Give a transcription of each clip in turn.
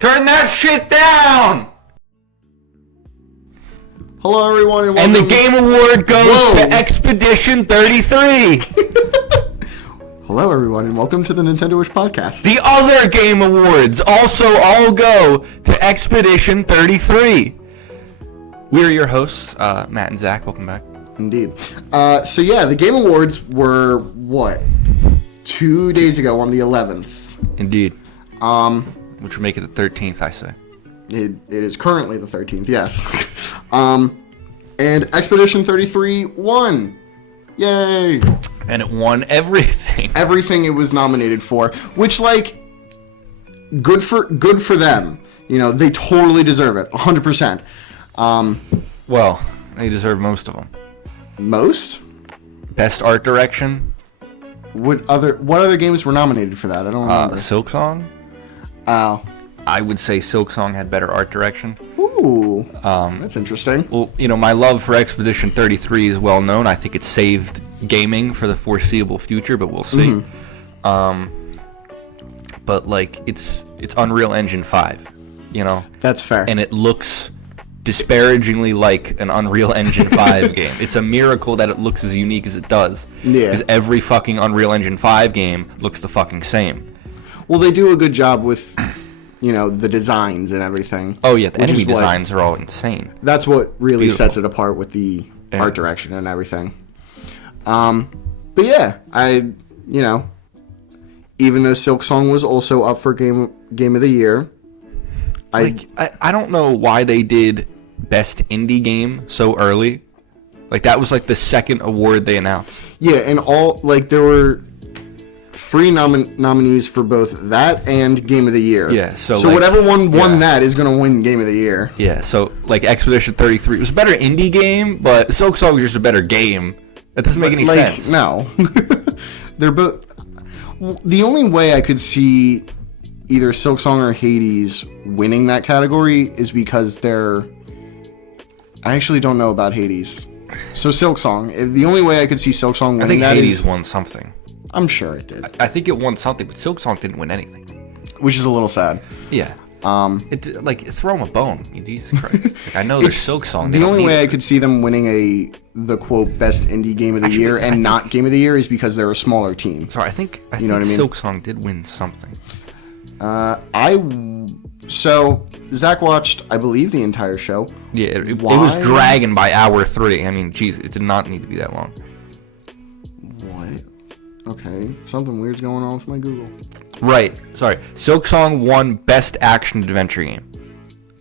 Turn that shit down! Hello, everyone, and the Game Award goes to Expedition 33. Hello, everyone, and welcome to the Nintendoish podcast. The other Game Awards also all go to Expedition 33. We're your hosts, Matt and Zach. Welcome back. Indeed. The Game Awards were, 2 days ago on the 11th. Indeed. Which would make it the 13th, I say. It is currently the 13th, yes. And Expedition 33 won. Yay! And it won everything. Everything it was nominated for, which, good for them. You know, they totally deserve it, 100%. Well, they deserve most of them. Most? Best art direction. What other games were nominated for that? I don't remember. Silksong. Oh. I would say Silksong had better art direction. Ooh. That's interesting. Well, my love for Expedition 33 is well known. I think it saved gaming for the foreseeable future, but we'll see. Mm-hmm. But it's Unreal Engine 5, That's fair. And it looks disparagingly like an Unreal Engine 5 game. It's a miracle that it looks as unique as it does. Yeah. Because every fucking Unreal Engine 5 game looks the fucking same. Well, they do a good job with, the designs and everything. Oh, yeah, the enemy designs are all insane. That's what really Beautiful. sets it apart with the art direction and everything. But yeah, even though Silksong was also up for Game of the Year, I don't know why they did Best Indie Game so early. That was the second award they announced. Yeah, and there were 3 nominees for both that and Game of the Year. Yeah, so whatever one won that is going to win Game of the Year. Yeah, so Expedition 33 it was a better indie game, but Silksong was just a better game. That doesn't make any sense. No. They're both. The only way I could see either Silksong or Hades winning that category is because I actually don't know about Hades. So Silksong, the only way I could see Silksong winning that is... I think Hades won something. I'm sure it did. I think it won something, but Silksong didn't win anything. Which is a little sad. Yeah. Throw them a bone. Jesus Christ. I know there's Silksong. The only way I could see them winning the quote best indie game of the year and not game of the year is because they're a smaller team. Sorry, I think what I mean? Silksong did win something. So Zach watched, I believe, the entire show. Yeah, it was dragging by hour 3. I mean, geez, it did not need to be that long. What? Okay, something weird's going on with my Google. Right, sorry. Silksong won Best Action Adventure Game.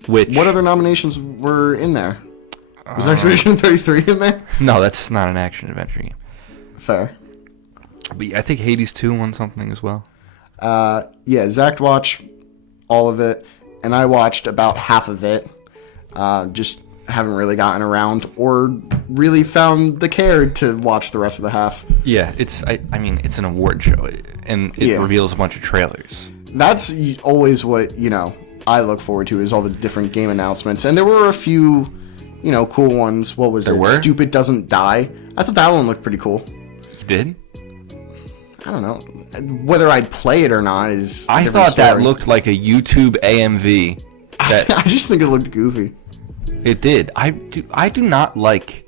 What other nominations were in there? Was Expedition 33 in there? No, that's not an action adventure game. Fair. But I think Hades 2 won something as well. Zach watched all of it, and I watched about half of it. Just haven't really gotten around or really found the care to watch the rest of the half. Yeah, it's an award show, and it reveals a bunch of trailers. That's always what, I look forward to is all the different game announcements. And there were a few, cool ones. What was it? Stupid Doesn't Die. I thought that one looked pretty cool. You did? I don't know. Whether I'd play it or not is a different thought story. That looked like a YouTube AMV. I just think it looked goofy. It did. I do not like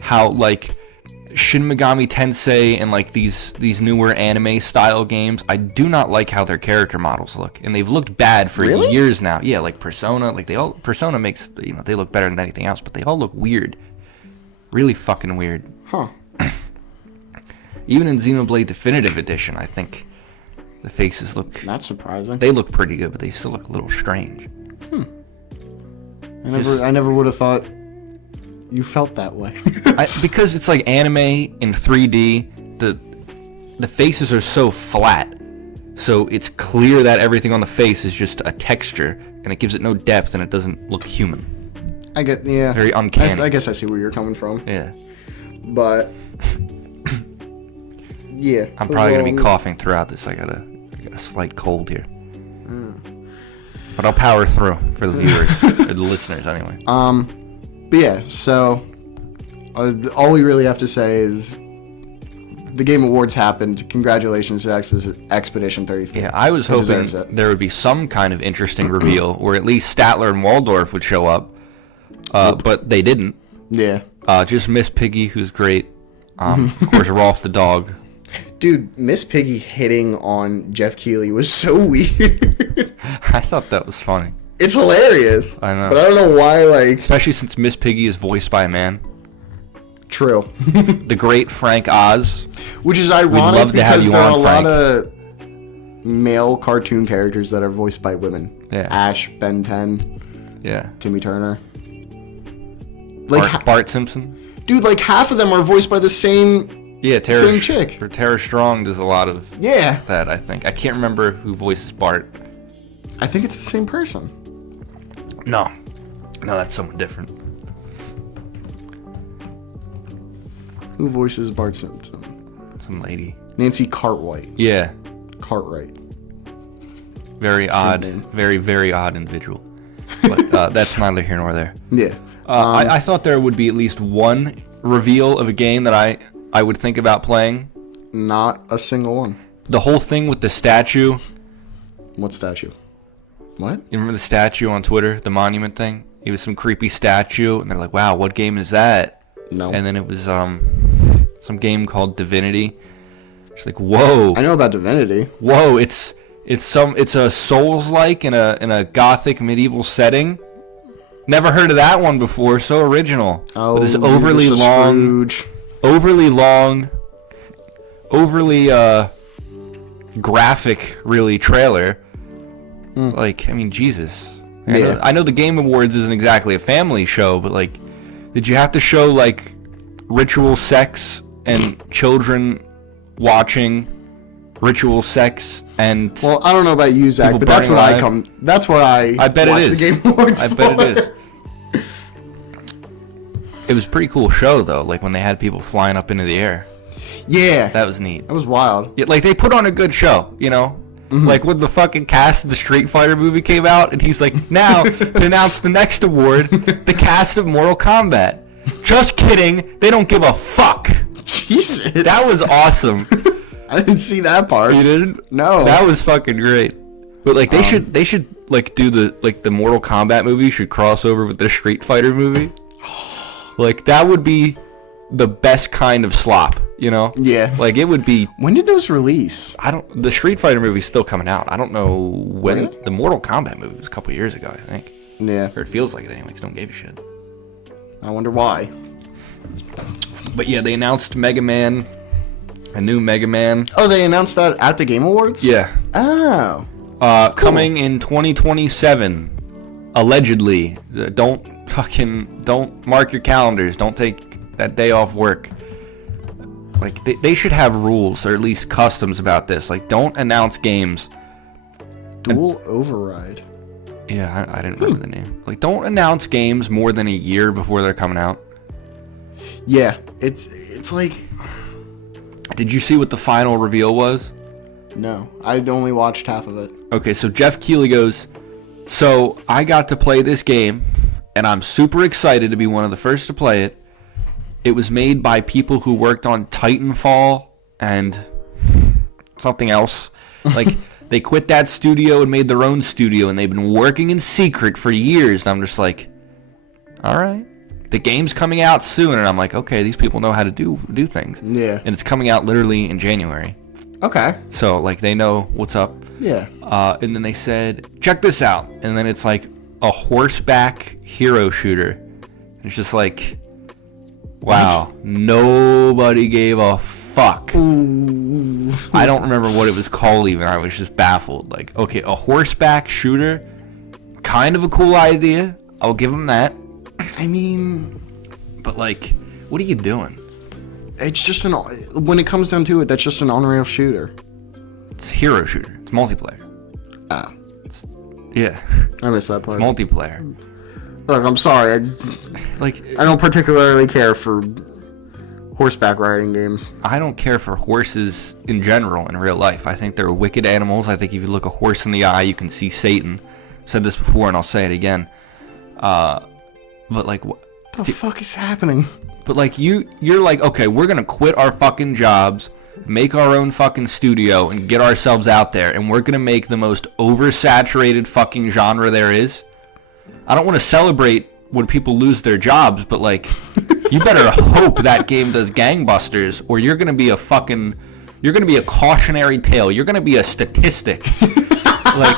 how Shin Megami Tensei and these newer anime style games. I do not like how their character models look, and they've looked bad for years now. Yeah, Persona. Persona makes they look better than anything else, but they all look weird, really fucking weird. Huh. Even in Xenoblade Definitive Edition, I think the faces look. That's surprising. They look pretty good, but they still look a little strange. I never would have thought you felt that way. Because it's anime in 3D, the faces are so flat, so it's clear that everything on the face is just a texture, and it gives it no depth, and it doesn't look human. Very uncanny. I guess I see where you're coming from. Yeah. But yeah. I'm probably gonna be coughing throughout this. I got a slight cold here. But I'll power through for the viewers, or the listeners anyway. But yeah, so all we really have to say is the Game Awards happened. Congratulations to Expedition 33. Yeah, I was hoping there would be some kind of interesting reveal, or at least Statler and Waldorf would show up, but they didn't. Yeah. Just Miss Piggy, who's great. Of course, Rolf the dog. Dude, Miss Piggy hitting on Jeff Keighley was so weird. I thought that was funny. It's hilarious. I know. But I don't know why, like... Especially since Miss Piggy is voiced by a man. True. The great Frank Oz. Which is ironic because there are a lot of male cartoon characters that are voiced by women. Yeah. Ash, Ben 10. Yeah. Timmy Turner. Like Bart Simpson. Dude, like half of them are voiced by the same same chick. Tara Strong does a lot of that, I think. I can't remember who voices Bart. I think it's the same person. No, that's someone different. Who voices Bart Simpson? Some lady. Nancy Cartwright. Yeah. Cartwright. Very odd. Very, very odd individual. But that's neither here nor there. Yeah. I thought there would be at least one reveal of a game that I would think about playing. Not a single one. The whole thing with the statue. What statue? What? You remember the statue on Twitter? The monument thing? It was some creepy statue, and they're like, wow, what game is that? No. And then it was some game called Divinity. It's like, whoa. I know about Divinity. Whoa, it's a Souls-like in a gothic medieval setting. Never heard of that one before. So original. Oh, with this overly graphic, really, trailer. Like, I mean, Jesus. I know the Game Awards isn't exactly a family show, but like, did you have to show like ritual sex and children watching ritual sex and... Well, I don't know about you, Zach, but that's what I bet watch it is. The Game Awards I bet it is. It was a pretty cool show, though, like when they had people flying up into the air. Yeah. That was neat. That was wild. Yeah, like, they put on a good show, you know? Like, when the fucking cast of the Street Fighter movie came out, and he's like, now, to announce the next award, the cast of Mortal Kombat. Just kidding. They don't give a fuck. Jesus. That was awesome. I didn't see that part. You didn't? No. That was fucking great. But like they should like do the Mortal Kombat movie should cross over with the Street Fighter movie. Like that would be the best kind of slop, you know? Yeah. Like it would be. When did those release? The Street Fighter movie's still coming out. I don't know when. Really? The Mortal Kombat movie was a couple years ago, I think. Yeah. Or it feels like it anyway, 'cause don't give a shit. I wonder why. But yeah, they announced Mega Man. A new Mega Man. Oh, they announced that at the Game Awards? Yeah. Oh. Cool. Coming in 2027, allegedly. Don't mark your calendars. Don't take that day off work. Like they should have rules or at least customs about this. Like don't announce games. Dual Override. Yeah, I didn't remember the name. Like don't announce games more than a year before they're coming out. Yeah, it's like. Did you see what the final reveal was? No, I only watched half of it. Okay, so Jeff Keighley goes, so I got to play this game, and I'm super excited to be one of the first to play it. It was made by people who worked on Titanfall and something else. Like, they quit that studio and made their own studio, and they've been working in secret for years. And I'm just like, all right. The game's coming out soon, and I'm like, okay, these people know how to do things. Yeah. And it's coming out literally in January. Okay. So, like, they know what's up. Yeah. And then they said, check this out. And then it's like a horseback hero shooter. And it's just like, wow, nobody gave a fuck. Ooh. I don't remember what it was called even. I was just baffled. Like, okay, a horseback shooter, kind of a cool idea. I'll give them that. I mean, but like, what are you doing? It's just when it comes down to it, that's just an on-rail shooter. It's a hero shooter. It's multiplayer. Ah. Yeah. I missed that part. It's multiplayer. Look, I'm sorry. I don't particularly care for horseback riding games. I don't care for horses in general in real life. I think they're wicked animals. I think if you look a horse in the eye, you can see Satan. I've said this before, and I'll say it again. But like, what the fuck is happening? But like, you're like, okay, we're gonna quit our fucking jobs. make our own fucking studio and get ourselves out there, and we're gonna make the most oversaturated fucking genre there is. I don't want to celebrate when people lose their jobs, but like, you better hope that game does gangbusters, or you're gonna be a cautionary tale. You're gonna be a statistic. Like,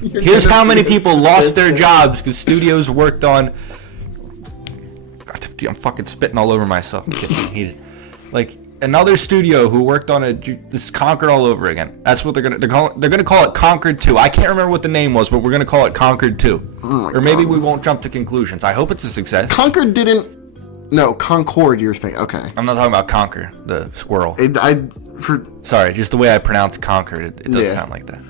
here's how many people lost their jobs because studios worked on. I'm fucking spitting all over myself. I'm getting heated. Like, another studio who worked on this is Conquered all over again. That's what they're gonna call it Conquered 2. I can't remember what the name was, but we're gonna call it Conquered 2. Or maybe we won't jump to conclusions. I hope it's a success. Conquered didn't. No, Concord. You're saying okay. I'm not talking about Conquer, the squirrel. Sorry, just the way I pronounce Conquered, it does sound like that.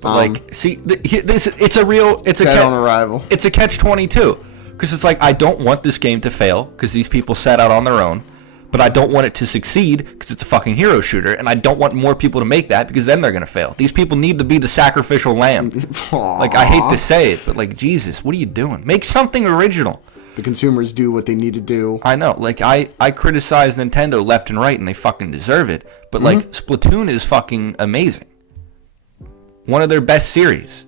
But like, see, it's a Dead on arrival. It's a catch-22 because it's like, I don't want this game to fail because these people set out on their own. But I don't want it to succeed because it's a fucking hero shooter, and I don't want more people to make that because then they're going to fail. These people need to be the sacrificial lamb. Aww. Like, I hate to say it, but like, Jesus, what are you doing? Make something original. The consumers do what they need to do. I know. Like, I criticize Nintendo left and right, and they fucking deserve it. But like, Splatoon is fucking amazing. One of their best series.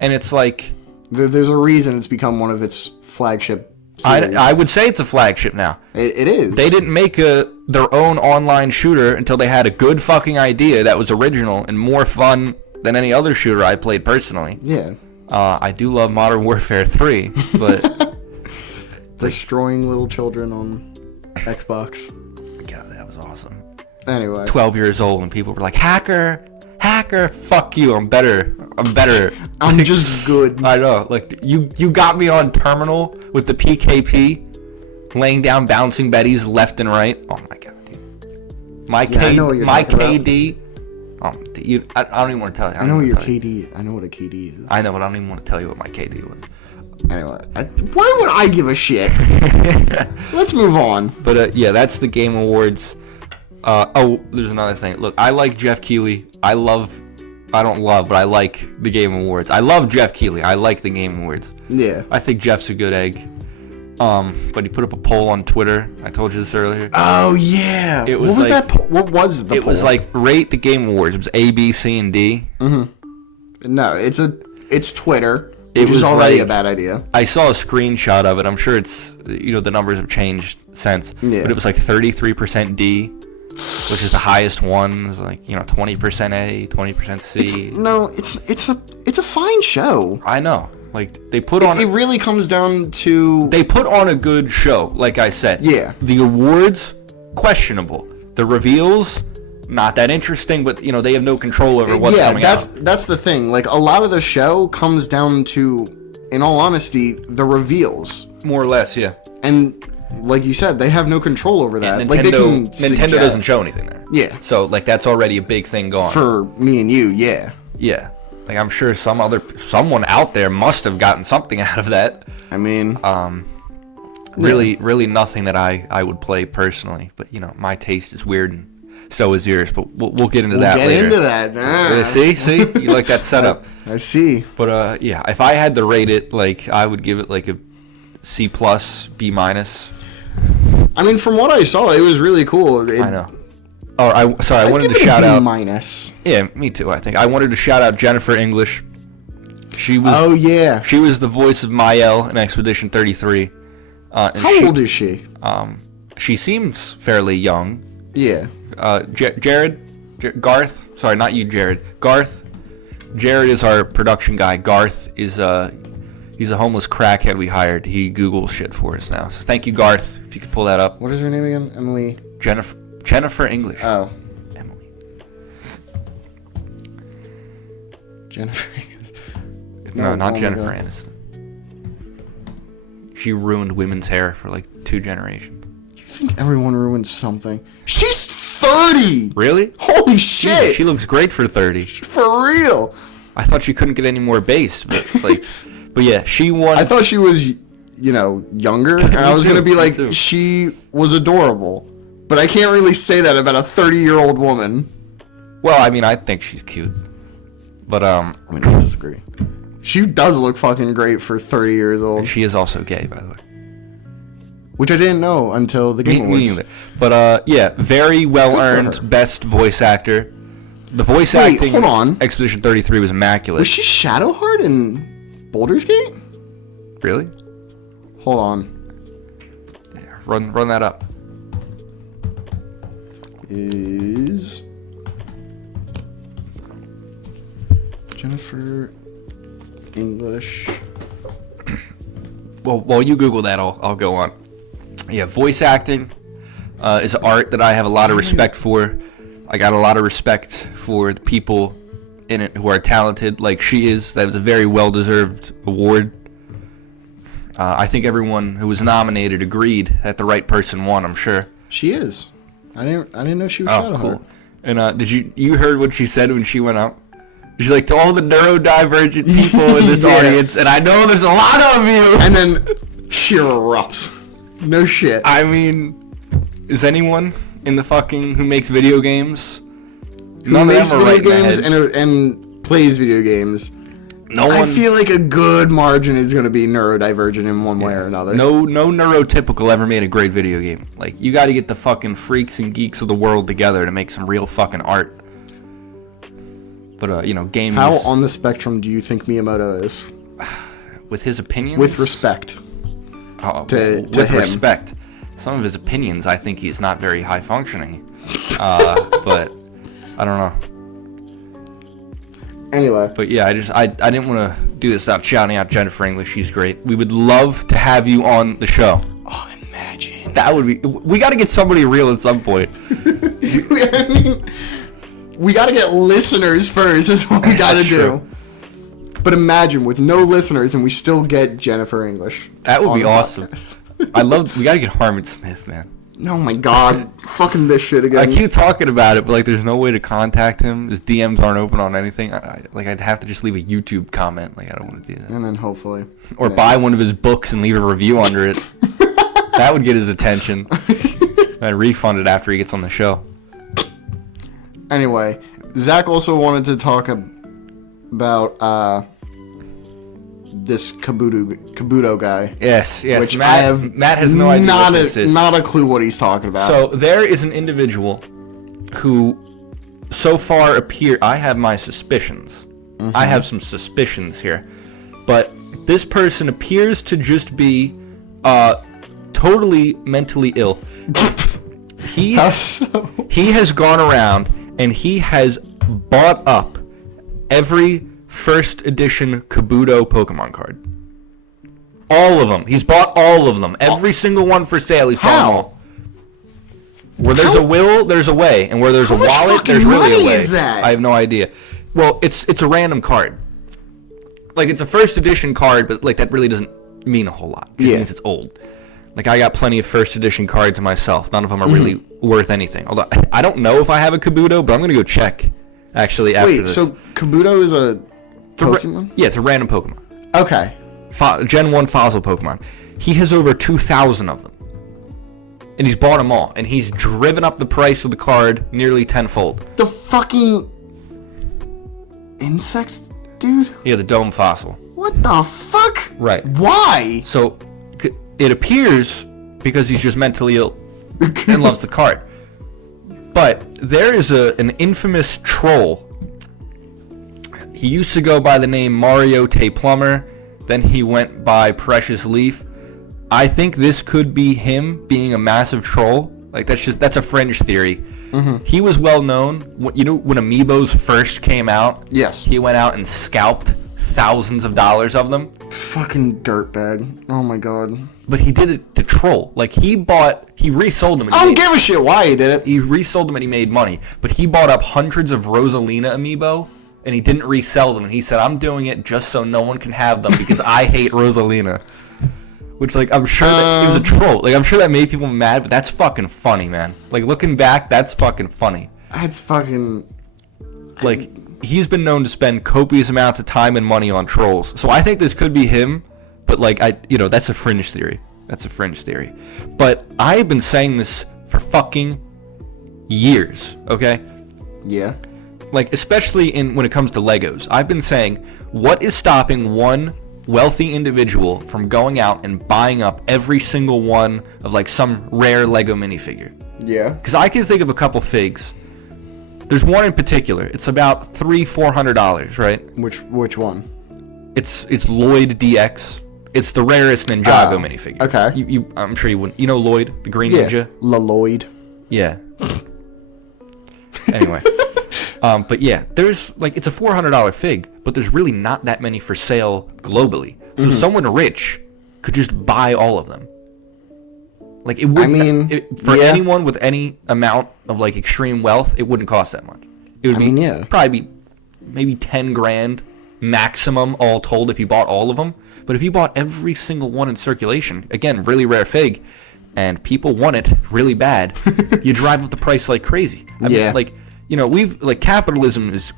And it's like... There's a reason it's become one of its flagship series. I would say it's a flagship now. It is. They didn't make their own online shooter until they had a good fucking idea that was original and more fun than any other shooter I played personally. Yeah. I do love Modern Warfare 3, but... Destroying little children on Xbox. God, that was awesome. Anyway. 12 years old and people were like, hacker, fuck you, I'm better. I'm just good. I know, like, you got me on terminal with the PKP, laying down bouncing betties left and right. Oh my god, dude. My KD. I don't even want to tell you. I know your KD. I know what a KD is. I know, but I don't even want to tell you what my KD was. Anyway, why would I give a shit? Let's move on. But yeah, that's the Game Awards. There's another thing. Look, I like Jeff Keighley. I like the Game Awards. I love Jeff Keighley. I like the Game Awards. Yeah. I think Jeff's a good egg. But he put up a poll on Twitter. I told you this earlier. Oh yeah. It was what was that? What was the poll? It was like rate the Game Awards. It was A, B, C, and D. Mm-hmm. No, it's Twitter. Which is already a bad idea. I saw a screenshot of it. I'm sure it's, the numbers have changed since. Yeah. But it was like 33% D, which is the highest one. It's like, 20% A, 20% C. It's a fine show. I know. Like, they put on... It really comes down to... They put on a good show, like I said. Yeah. The awards, questionable. The reveals... not that interesting, but they have no control over what's coming out. That's the thing. Like, a lot of the show comes down to, in all honesty, the reveals. More or less, yeah. And like you said, they have no control over that. And Nintendo doesn't show anything there. Yeah. So like that's already a big thing going. For me and you, yeah. Yeah. Like I'm sure someone out there must have gotten something out of that. I mean, really nothing that I would play personally, but my taste is weird and so is yours, but we'll get into that later. We'll get into that. Nah. See? You like that setup. I see. But, yeah, if I had to rate it, like, I would give it, like, a C+, B-. I mean, from what I saw, it was really cool. I know. I wanted to shout out... B-. Yeah, me too, I think. I wanted to shout out Jennifer English. She was... Oh, yeah. She was the voice of Mael in Expedition 33. How old is she? She seems fairly young. Yeah. Garth, sorry, not you, Jared. Garth. Jared is our production guy. Garth is he's a homeless crackhead we hired. He Googles shit for us now. So thank you, Garth. If you could pull that up. What is her name again? Emily. Jennifer English. Oh. Emily. Jennifer. No, not Jennifer Aniston. She ruined women's hair for like 2 generations. You think everyone ruins something? She's 30! Really? Holy shit! She looks great for 30. For real! I thought she couldn't get any more bass, but yeah, she won. I thought she was, younger, and I was gonna be like, she was adorable. But I can't really say that about a 30-year-old woman. Well, I mean, I think she's cute. But, I mean, I disagree. She does look fucking great for 30 years old. And she is also gay, by the way. which I didn't know until the Game Me Awards. neither. But yeah, very well earned her. best voice actor. The voice Wait, acting hold on. Expedition 33 was immaculate. Was she Shadowheart in Baldur's Gate? Really? Hold on. Yeah, run that up. Is Jennifer English? Well, while you Google that, I'll go on. Yeah, voice acting is an art that I have a lot of respect for. I got a lot of respect for the people in it who are talented, like she is. That was a very well-deserved award. I think everyone who was nominated agreed that the right person won. I'm sure. She is. I didn't know she was Oh, Shadowheart. cool. And did you heard what she said when she went up? She's like, to all the neurodivergent people in this Yeah. audience, and I know there's a lot of you. And then she erupts. No shit. I mean, is anyone in the fucking who makes video games? Who makes are video right in the games head. and plays video games. No I one. feel like a good margin is going to be neurodivergent in one way or another. No neurotypical ever made a great video game. Like, you got to get the fucking freaks and geeks of the world together to make some real fucking art. But games. How on the spectrum do you think Miyamoto is? With his opinions. With respect. to with him. respect, some of his opinions, I think he's not very high functioning. But I don't know. Anyway. But yeah, I didn't want to do this without shouting out Jennifer English. She's great. We would love to have you on the show. Oh, imagine. That would be. We got to get somebody real at some point. I mean, we got to get listeners first. Is what we got to That's do. true. But imagine with no listeners and we still get Jennifer English. That would on be the awesome. podcast. We got to get Harmon Smith, man. Oh my god. Fucking this shit again. I keep talking about it, but like, there's no way to contact him. His DMs aren't open on anything. I'd have to just leave a YouTube comment. Like, I don't want to do that. And then hopefully. Or buy one of his books and leave a review under it. That would get his attention. And I'd refund it after he gets on the show. Anyway, Zach also wanted to talk about this Kabuto guy. Yes. Which Matt has no idea what this is. Not a clue what he's talking about. So there is an individual who so far I have my suspicions. Mm-hmm. I have some suspicions here. But this person appears to just be totally mentally ill. How so? He has gone around and he has bought up every first edition Kabuto Pokemon card. All of them. He's bought all of them. Every single one for sale. He's bought them How? all. Where there's a will, there's a way, and where there's a much wallet, fucking there's really money a way. is that? I have no idea. Well, it's a random card. Like, it's a first edition card, but like that really doesn't mean a whole lot. It just Yeah. means it's old. Like, I got plenty of first edition cards myself. None of them are really worth anything. Although I don't know if I have a Kabuto, but I'm gonna go check. Actually, after Wait, this. so Kabuto is a Pokemon? Yeah, it's a random Pokemon. Okay. Gen 1 fossil Pokemon. He has over 2,000 of them. And he's bought them all. And he's driven up the price of the card nearly tenfold. The fucking insect dude? Yeah, the dome fossil. What the fuck? Right. Why? So, it appears because he's just mentally ill and loves the card. But there is an infamous troll. He used to go by the name Mario Tay Plumber. Then he went by Precious Leaf. I think this could be him being a massive troll. Like, that's a fringe theory. Mm-hmm. He was well known. When Amiibos first came out, Yes. he went out and scalped thousands of dollars of them. Fucking dirtbag. Oh my god. But he did it to troll. Like, he resold them. And I don't give a shit why he did it. He resold them and he made money. But he bought up hundreds of Rosalina Amiibo, and he didn't resell them. And he said, I'm doing it just so no one can have them because I hate Rosalina. Which, like, I'm sure that he was a troll. Like, I'm sure that made people mad, but that's fucking funny, man. Like, looking back, that's fucking funny. That's fucking... Like, he's been known to spend copious amounts of time and money on trolls. So I think this could be him, but, like, that's a fringe theory. That's a fringe theory. But I've been saying this for fucking years, okay? Yeah. Like, especially when it comes to Legos. I've been saying, what is stopping one wealthy individual from going out and buying up every single one of like some rare Lego minifigure. Yeah. Because I can think of a couple figs. There's one in particular. It's about $300-$400, right? Which one? It's Lloyd DX. It's the rarest Ninjago minifigure. Okay. I'm sure you wouldn't. You know Lloyd, the Green Ninja? Lloyd. Yeah. Anyway. But yeah, there's like, it's a $400 fig, but there's really not that many for sale globally. So someone rich could just buy all of them. Like it wouldn't. For anyone with any amount of like extreme wealth, it wouldn't cost that much. It would probably be maybe 10 grand maximum all told if you bought all of them. But if you bought every single one in circulation, again, really rare fig, and people want it really bad, you drive up the price like crazy. I mean, like, you know, capitalism is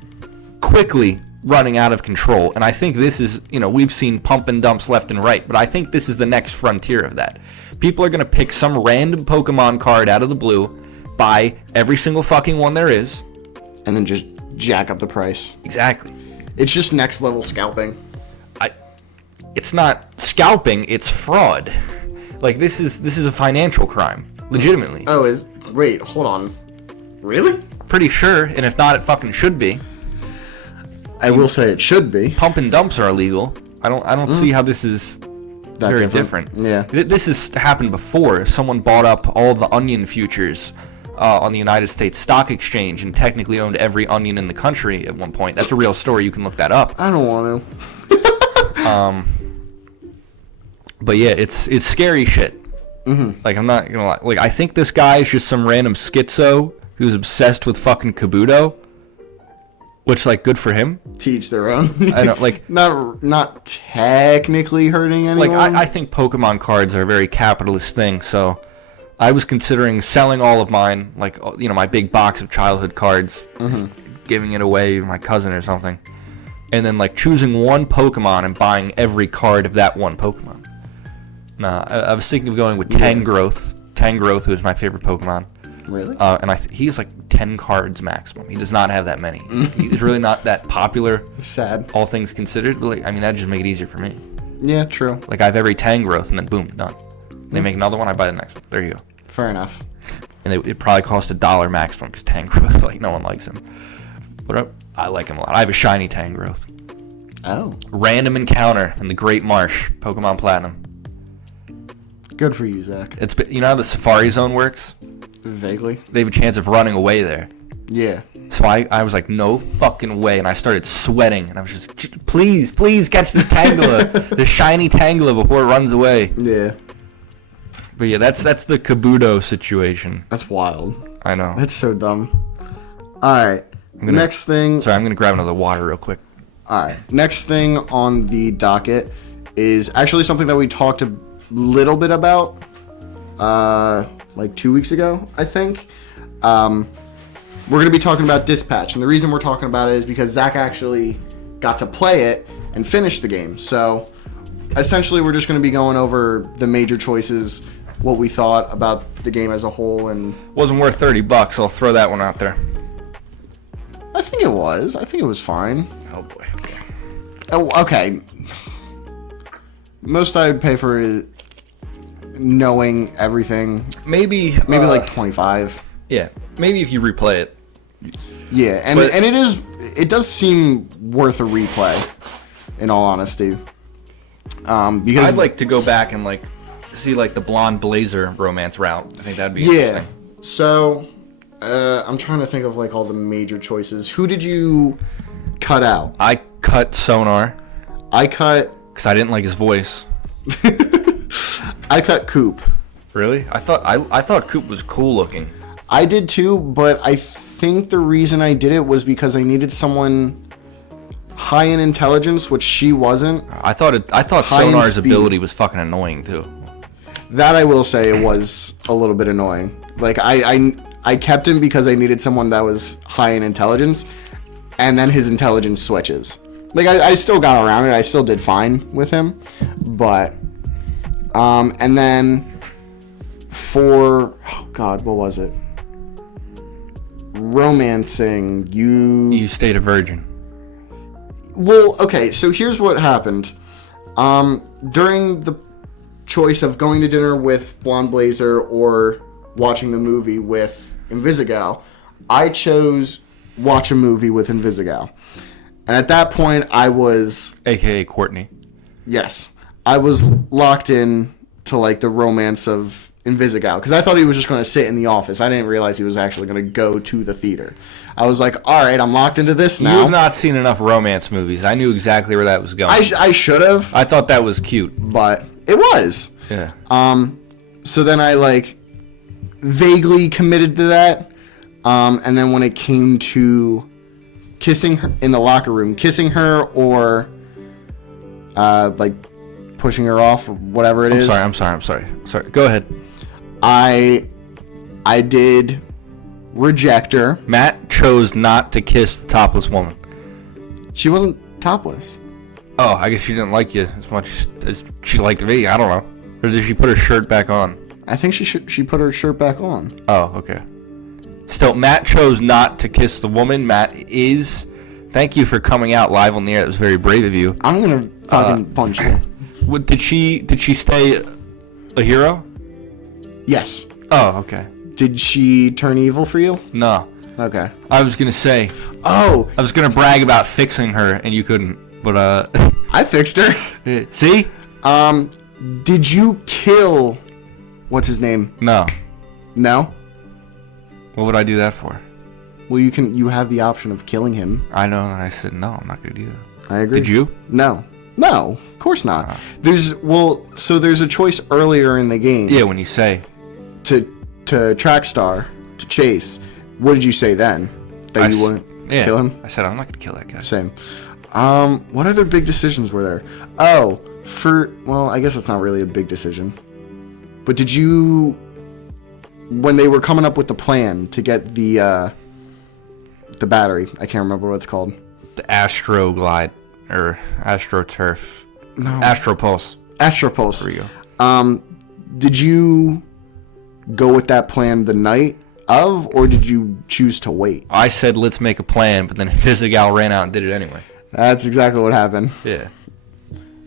quickly running out of control, and I think this is, you know, we've seen pump and dumps left and right, but I think this is the next frontier of that. People are going to pick some random Pokemon card out of the blue, buy every single fucking one there is, and then just jack up the price. Exactly. It's just next level scalping. It's not scalping, it's fraud. Like, this is a financial crime, legitimately. Wait, hold on. Really? Pretty sure, and if not, it fucking should be. I will say it should be. Pump and dumps are illegal. I don't see how this is that very different. Yeah. This has happened before. Someone bought up all the onion futures on the United States Stock Exchange and technically owned every onion in the country at one point. That's a real story. You can look that up. I don't want to. But yeah, it's scary shit. Like, I'm not gonna lie. Like, I think this guy is just some random schizo who's obsessed with fucking Kabuto, which, like, good for him. Teach their own. I don't like not technically hurting anyone. Like, I think Pokemon cards are a very capitalist thing. So, I was considering selling all of mine, like, you know, my big box of childhood cards, giving it away to my cousin or something, and then like choosing one Pokemon and buying every card of that one Pokemon. Nah, I was thinking of going with Tangrowth. Tangrowth, who is my favorite Pokemon. Really? And he's like 10 cards maximum. He does not have that many. He's really not that popular. Sad. All things considered. But like, I mean, that'd just make it easier for me. Yeah, true. Like, I have every Tangrowth, and then boom, done. They make another one, I buy the next one. There you go. Fair enough. And it probably cost $1 maximum because Tangrowth, like, no one likes him. But I like him a lot. I have a shiny Tangrowth. Oh. Random encounter in the Great Marsh, Pokemon Platinum. Good for you, Zach. You know how the Safari Zone works? Vaguely. They have a chance of running away there. Yeah. So I was like, no fucking way, and I started sweating, and I was just, please catch this Tangela, this shiny Tangela before it runs away. Yeah. But yeah, that's the Kabuto situation. That's wild. I know. That's so dumb. All right. Next thing. Sorry, I'm gonna grab another water real quick. All right. Next thing on the docket is actually something that we talked a little bit about, like 2 weeks ago, I think. We're going to be talking about Dispatch, and the reason we're talking about it is because Zach actually got to play it and finish the game. So, essentially, we're just going to be going over the major choices, what we thought about the game as a whole, and... Wasn't worth $30, I'll throw that one out there. I think it was. I think it was fine. Oh, boy. Oh, okay. Most I would pay for is knowing everything. Maybe like 25. Yeah, maybe if you replay it. Yeah, and it does seem worth a replay, in all honesty. Because I'd like to go back and like see like the blonde blazer romance route. I think that'd be interesting. So I'm trying to think of like all the major choices. Who did you cut out? I cut Sonar. Because I didn't like his voice. I cut Coop. Really? I thought Coop was cool looking. I did too, but I think the reason I did it was because I needed someone high in intelligence, which she wasn't. I thought Sonar's ability was fucking annoying too. That I will say it was a little bit annoying. Like I kept him because I needed someone that was high in intelligence, and then his intelligence switches. Like, I still got around it. I still did fine with him. But, and then for, oh God, what was it? Romancing, You stayed a virgin. Well, okay, so here's what happened. During the choice of going to dinner with Blonde Blazer or watching the movie with Invisigal, I chose watch a movie with Invisigal. And at that point, I was... AKA Courtney. Yes. I was locked in to, like, the romance of Invisigal. Because I thought he was just going to sit in the office. I didn't realize he was actually going to go to the theater. I was like, all right, I'm locked into this now. You have not seen enough romance movies. I knew exactly where that was going. I should have. I thought that was cute. But it was. Yeah. So then I, like, vaguely committed to that. And then when it came to kissing her in the locker room, kissing her or, like, pushing her off or whatever it is. I'm sorry. Go ahead. I did reject her. Matt chose not to kiss the topless woman. She wasn't topless. Oh, I guess she didn't like you as much as she liked me. I don't know. Or did she put her shirt back on? I think she put her shirt back on. Oh, okay. Still, Matt chose not to kiss the woman. Matt is... Thank you for coming out live on the air. That was very brave of you. I'm gonna fucking punch you. Did she stay a hero? Yes. Oh, okay. Did she turn evil for you? No. Okay. I was gonna say... Oh! I was gonna brag about fixing her, and you couldn't. But, I fixed her. See? Did you kill... What's his name? No. No? What would I do that for? Well, you have the option of killing him. I know, and I said, no, I'm not going to do that. I agree. Did you? No, of course not. There's a choice earlier in the game. Yeah, when you say. To track star, to chase. What did you say then? That you wouldn't kill him? I said, I'm not going to kill that guy. Same. What other big decisions were there? Oh, well, I guess that's not really a big decision. But did you, when they were coming up with the plan to get the battery, I can't remember what it's called. The Astro Glide, or Astro Turf. No. Astro Pulse. Astro Pulse. There you go. Did you go with that plan the night of, or did you choose to wait? I said, let's make a plan, but then Visigal ran out and did it anyway. That's exactly what happened. Yeah.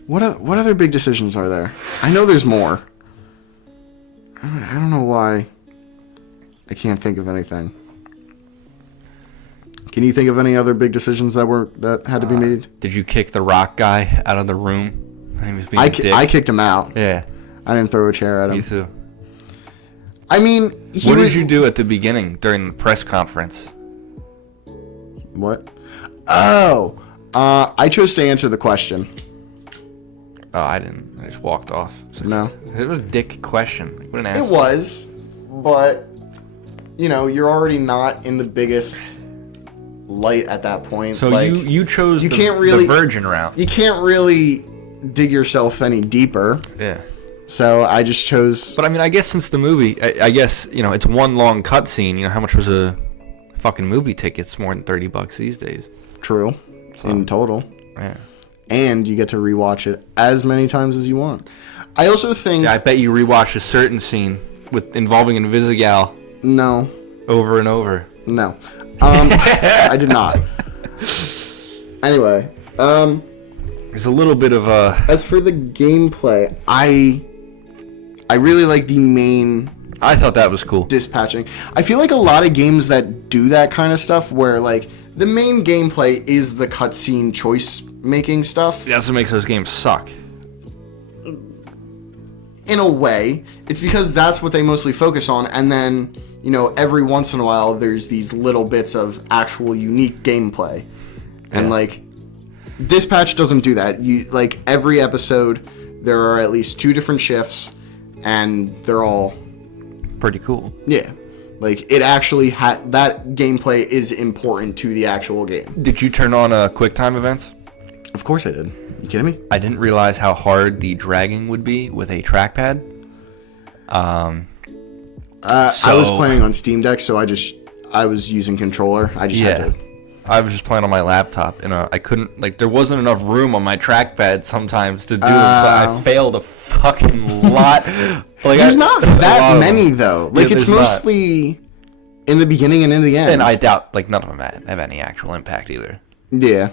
What other big decisions are there? I know there's more. I don't know why I can't think of anything. Can you think of any other big decisions that had to be made? Did you kick the rock guy out of the room? He was being a dick. I kicked him out. Yeah. I didn't throw a chair at him. Me too. I mean, what did you do at the beginning during the press conference? What? Oh, I chose to answer the question. Oh, I didn't. I just walked off. No. It was a dick question. What an answer. It was, but, you're already not in the biggest light at that point. So like, you chose the virgin route. You can't really dig yourself any deeper. Yeah. So I just chose... But, I mean, I guess since the movie, I guess, it's one long cutscene. How much was a fucking movie ticket? It's more than $30 these days. True. So, in total. Yeah. And you get to rewatch it as many times as you want. I also think... Yeah, I bet you rewatched a certain scene involving Invisigal. No. Over and over. No. I did not. Anyway. There's a little bit of a... As for the gameplay, I really like the main... I thought that was cool. Dispatching. I feel like a lot of games that do that kind of stuff where, like, the main gameplay is the cutscene choice-making stuff. That's what makes those games suck. In a way. It's because that's what they mostly focus on, and then, every once in a while, there's these little bits of actual unique gameplay. And, like, Dispatch doesn't do that. Like, every episode, there are at least 2 different shifts, and they're all... pretty cool. Yeah. Like, it actually that gameplay is important to the actual game. Did you turn on QuickTime events? Of course I did. You kidding me? I didn't realize how hard the dragging would be with a trackpad. I was playing on Steam Deck, so I was using controller. I just had to. I was just playing on my laptop, and I couldn't, there wasn't enough room on my trackpad sometimes to do it, so I failed a fucking lot. There's not that many, though. Like, it's mostly in the beginning and in the end. And I doubt, none of them have any actual impact either. Yeah.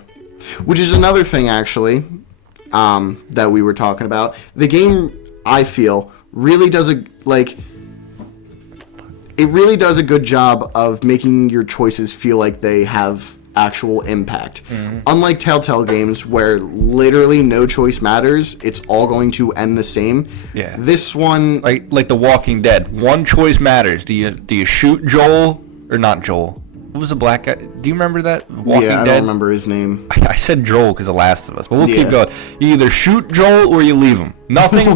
Which is another thing, actually. that we were talking about. The game, I feel, really does it really does a good job of making your choices feel like they have actual impact. Unlike Telltale games where literally no choice matters, it's all going to end the same. Yeah. This one, like The Walking Dead, one choice matters. Do you shoot Joel or not Joel? What was the black guy? Do you remember that? Walking I Dead? don't remember his name. I said Joel because of Last of Us, but we'll keep going. You either shoot Joel or you leave him. Nothing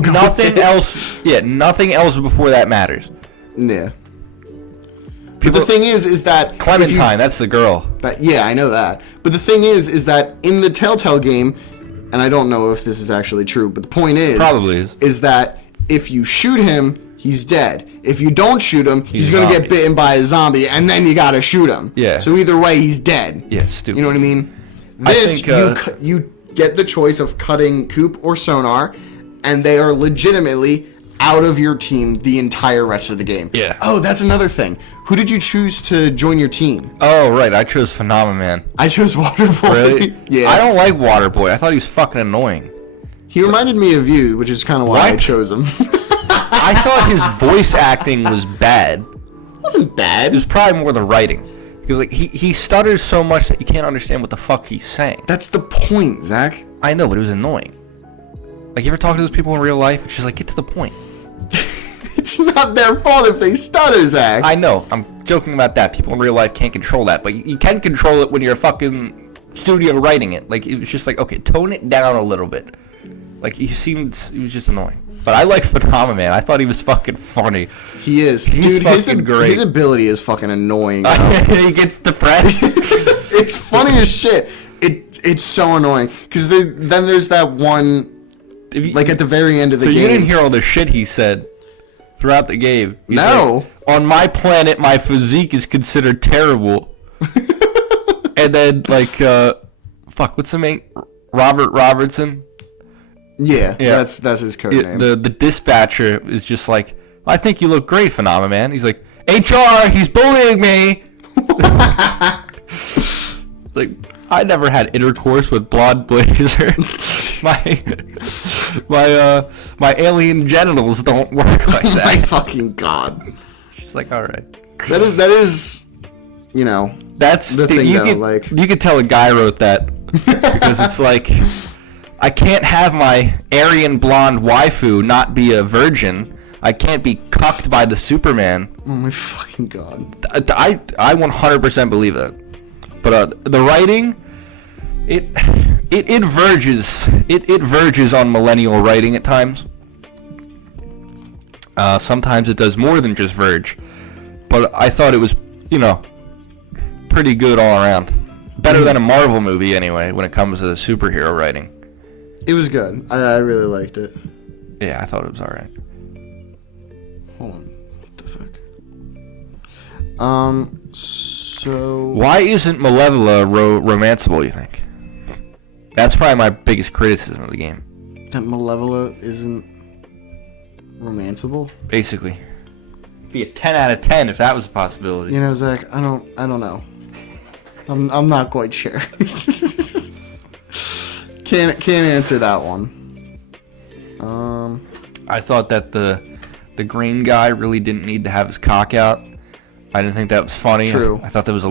else. Yeah, nothing else before that matters. Yeah. But the thing is that Clementine, that's the girl. Yeah, I know that. But the thing is that in the Telltale game, and I don't know if this is actually true, but the point is, probably is that if you shoot him, he's dead. If you don't shoot him, he's gonna get bitten by a zombie, and then you gotta shoot him. Yeah. So either way, he's dead. Yeah, stupid. You know what I mean? This, you get the choice of cutting Coop or Sonar, and they are legitimately out of your team the entire rest of the game. Yeah. Oh, that's another thing. Who did you choose to join your team? Oh, right. I chose Phenomenon. I chose Waterboy. Really? Yeah. I don't like Waterboy. I thought he was fucking annoying. He reminded me of you, which is kind of why I chose him. I thought his voice acting was bad. It wasn't bad. It was probably more the writing. Because like he stutters so much that you can't understand what the fuck he's saying. That's the point, Zach. I know, but it was annoying. Like, you ever talk to those people in real life? It's just like, get to the point. It's not their fault if they stutter, Zach. I know. I'm joking about that. People in real life can't control that. But you can control it when you're a fucking studio writing it. Like, it was just like, okay, tone it down a little bit. Like, he was just annoying. But I like Phenomenon, man. I thought he was fucking funny. He is. He's Dude, fucking great. His ability is fucking annoying. He gets depressed. It's funny as shit. It's so annoying. Because then there's that one, like at the very end of the game. So you didn't hear all the shit he said throughout the game. He's no. Like, on my planet, my physique is considered terrible. And then, like, fuck, what's the name? Robert Robertson? Yeah, that's his code name. The dispatcher is just like, I think you look great, Phenomenon, man. He's like, HR, he's bullying me. Like, I never had intercourse with Blonde Blazer. my alien genitals don't work like that. My fucking god. She's like, all right. That is, you know, that's the thing. You could tell a guy wrote that because it's like, I can't have my Aryan blonde waifu not be a virgin. I can't be cucked by the Superman. Oh my fucking god. I 100% believe that. But the writing, it verges on millennial writing at times. Sometimes it does more than just verge. But I thought it was, pretty good all around. Better than a Marvel movie anyway when it comes to superhero writing. It was good. I really liked it. Yeah, I thought it was alright. Hold on. What the fuck? So... Why isn't Malevola romanceable, you think? That's probably my biggest criticism of the game. That Malevola isn't romanceable? Basically. Be a 10 out of 10 if that was a possibility. You know, Zach, I don't know. I'm not quite sure. Can't answer that one. I thought that the green guy really didn't need to have his cock out. I didn't think that was funny. True. I thought that was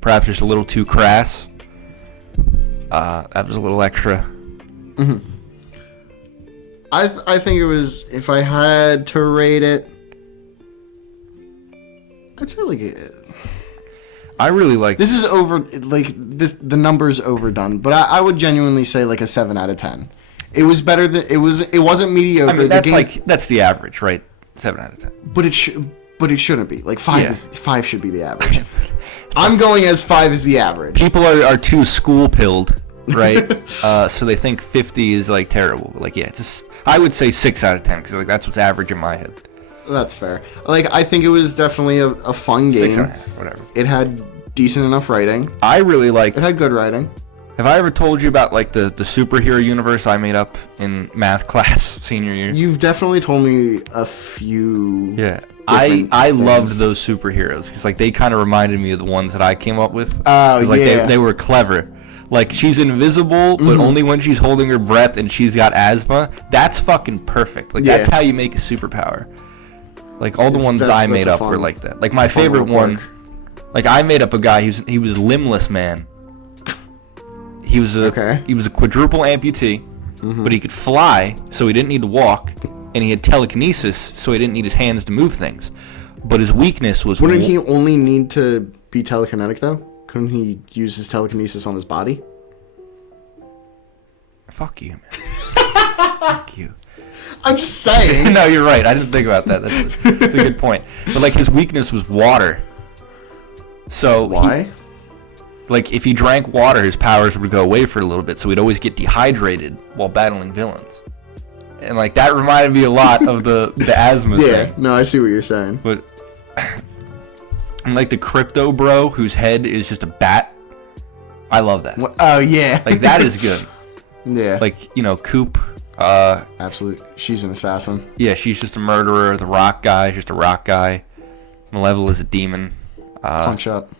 perhaps just a little too crass. That was a little extra. Mm-hmm. I think it was, if I had to rate it, I'd say like I really like this. Is over, like this. The number's overdone, but I would genuinely say like a 7 out of 10. It was better than it wasn't mediocre. I mean, that's the average, right? 7 out of 10. But it shouldn't be. Like 5 should be the average. I'm going as 5 is the average. People are too school pilled, right? So they think 50 is like terrible. But like, yeah, I would say 6 out of 10 because like that's what's average in my head. That's fair. Like, I think it was definitely a fun game. 6 out of 10, whatever. It had decent enough writing. I really liked. It had good writing. Have I ever told you about like the superhero universe I made up in math class senior year? You've definitely told me a few. Yeah, I loved those superheroes because like they kind of reminded me of the ones that I came up with. Oh, like yeah. they were clever. Like, she's invisible, but only when she's holding her breath and she's got asthma. That's fucking perfect. Like, that's how you make a superpower. Like, all the ones I made up were like that. Like, my favorite one, like, I made up a guy, he was limbless man. He was a quadruple amputee, but he could fly, so he didn't need to walk, and he had telekinesis, so he didn't need his hands to move things. But his weakness was... Wouldn't he only need to be telekinetic, though? Couldn't he use his telekinesis on his body? Fuck you, man. Fuck you. I'm just saying. No, you're right. I didn't think about that. That's a good point. But, like, his weakness was water. So... Why? Like, if he drank water, his powers would go away for a little bit, so he'd always get dehydrated while battling villains. And, like, that reminded me a lot of the asthma thing. Yeah, no, I see what you're saying. But, and, like, the crypto bro, whose head is just a bat, I love that. Oh, yeah. Like, that is good. Yeah. Like, you know, Coop. Absolutely. She's an assassin. Yeah, she's just a murderer. The Rock guy is just a rock guy. Malevolent is a demon. Punch up.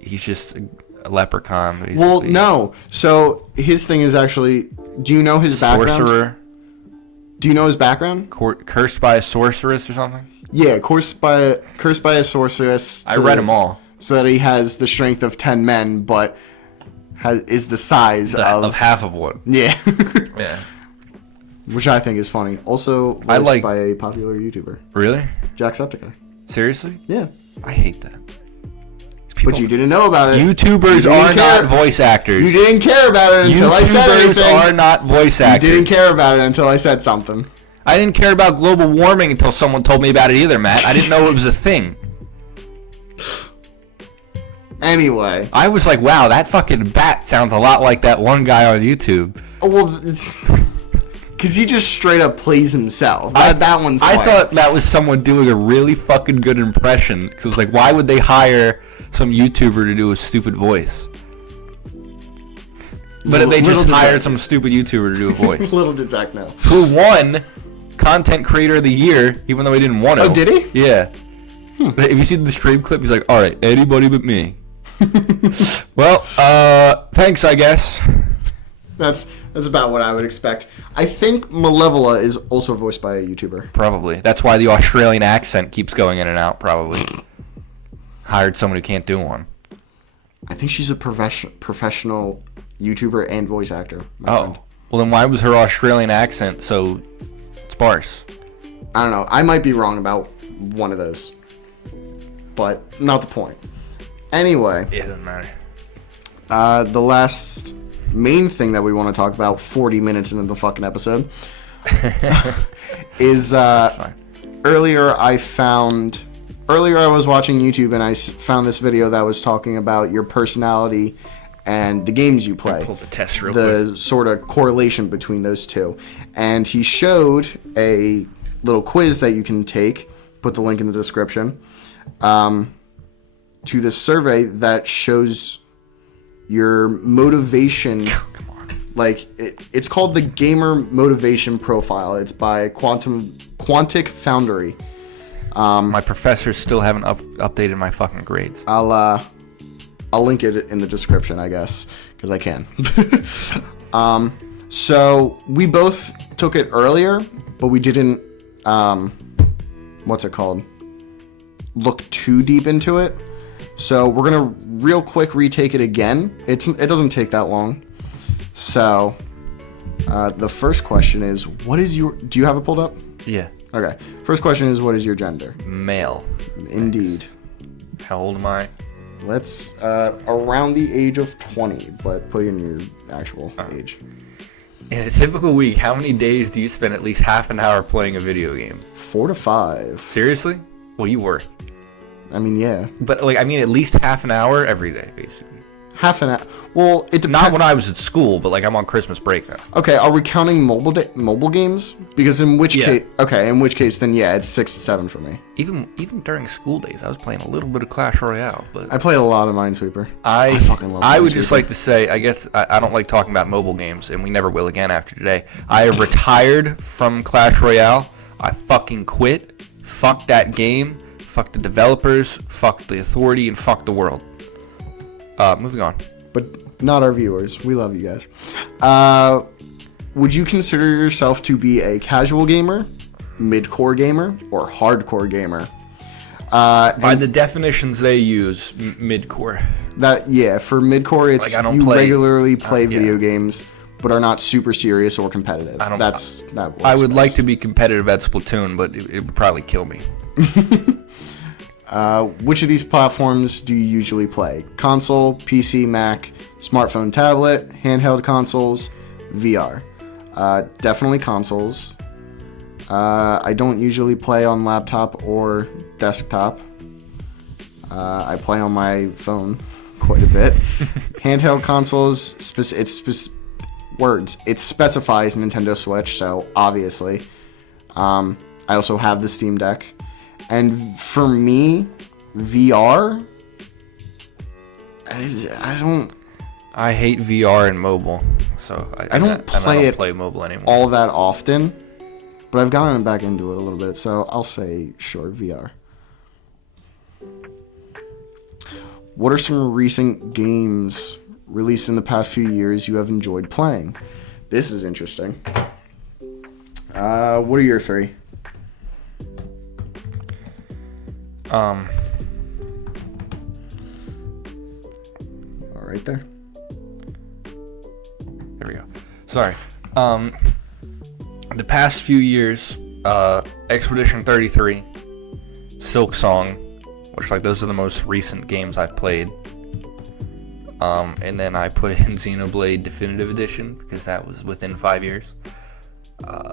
He's just a leprechaun, basically. Well, no. So his thing is actually. Do you know his background? Sorcerer. Do you know his background? Cursed by a sorceress or something? Yeah, cursed by a sorceress. I read them all. So that he has the strength of 10 men, but is the size of half of one. Yeah. Yeah. Which I think is funny. Also voiced by a popular YouTuber. Really? Jacksepticeye. Seriously? Yeah. I hate that. But you didn't know about it. YouTubers are not voice actors. You didn't care about it until I said anything. YouTubers are not voice actors. You didn't care about it until I said something. I didn't care about global warming until someone told me about it either, Matt. I didn't know it was a thing. Anyway. I was like, wow, that fucking bat sounds a lot like that one guy on YouTube. Oh, well, because he just straight up plays himself. That one's I funny. thought that was someone doing a really fucking good impression. Because it was like, why would they hire some YouTuber to do a stupid voice? But they just hired some stupid YouTuber to do a voice. Little did Zach know. Who won Content Creator of the Year, even though he didn't want to. Oh, did he? Yeah. If you see the stream clip, he's like, all right, anybody but me. Well, thanks, I guess. That's about what I would expect. I think Malevola is also voiced by a YouTuber. Probably. That's why the Australian accent keeps going in and out, probably. Hired someone who can't do one. I think she's a professional YouTuber and voice actor, my friend. Well, then why was her Australian accent so sparse? I don't know. I might be wrong about one of those. But not the point. Anyway. Yeah, it doesn't matter. The last main thing that we want to talk about 40 minutes into the fucking episode is earlier I was watching YouTube and I found this video that was talking about your personality and the games you play. Pull the test real quick. The sort of correlation between those two. And he showed a little quiz that you can take, put the link in the description, to this survey that shows your motivation. Come on. Like, it's called the Gamer Motivation Profile. It's by Quantic Foundry. My professors still haven't updated my fucking grades. I'll link it in the description, I guess, because I can. So we both took it earlier, but we didn't, what's it called? Look too deep into it. So we're gonna real quick retake it again. It doesn't take that long. So the first question is, do you have it pulled up? Yeah. Okay. First question is, what is your gender? Male. Indeed. How old am I? Let's around the age of 20, but put in your actual age. In a typical week, how many days do you spend at least half an hour playing a video game? 4 to 5. Seriously? Well, you work. I mean, yeah. But, like, I mean, at least half an hour every day, basically. Half an hour. Well, it depends. Not when I was at school, but, like, I'm on Christmas break now. Okay, are we counting mobile games? Because in which case, then yeah, it's 6 to 7 for me. Even during school days, I was playing a little bit of Clash Royale, but I played a lot of Minesweeper. I fucking love Minesweeper. I would just like to say, I guess I don't like talking about mobile games, and we never will again after today. I retired from Clash Royale. I fucking quit. Fuck that game. Fuck the developers. Fuck the authority, and fuck the world. Moving on. But Not our viewers. We love you guys. Would you consider yourself to be a casual gamer, mid-core gamer, or hardcore gamer? By the definitions they use, mid-core. For mid-core, it's Like, regularly play video games, but are not super serious or competitive. I would like to be competitive at Splatoon, but it would probably kill me. Which of these platforms do you usually play? Console, PC, Mac, smartphone, tablet, handheld consoles, VR. Definitely consoles. I don't usually play on laptop or desktop. I play on my phone quite a bit. Handheld consoles, it specifies Nintendo Switch, so obviously. I also have the Steam Deck. And for me, VR, I hate VR and mobile, so I don't play mobile anymore. All that often, but I've gotten back into it a little bit, so I'll say sure, VR. What are some recent games released in the past few years you have enjoyed playing? This is interesting. What are your three? All right there. There we go. Sorry. The past few years, Expedition 33, Silk Song, which those are the most recent games I've played. And then I put in Xenoblade Definitive Edition because that was within 5 years.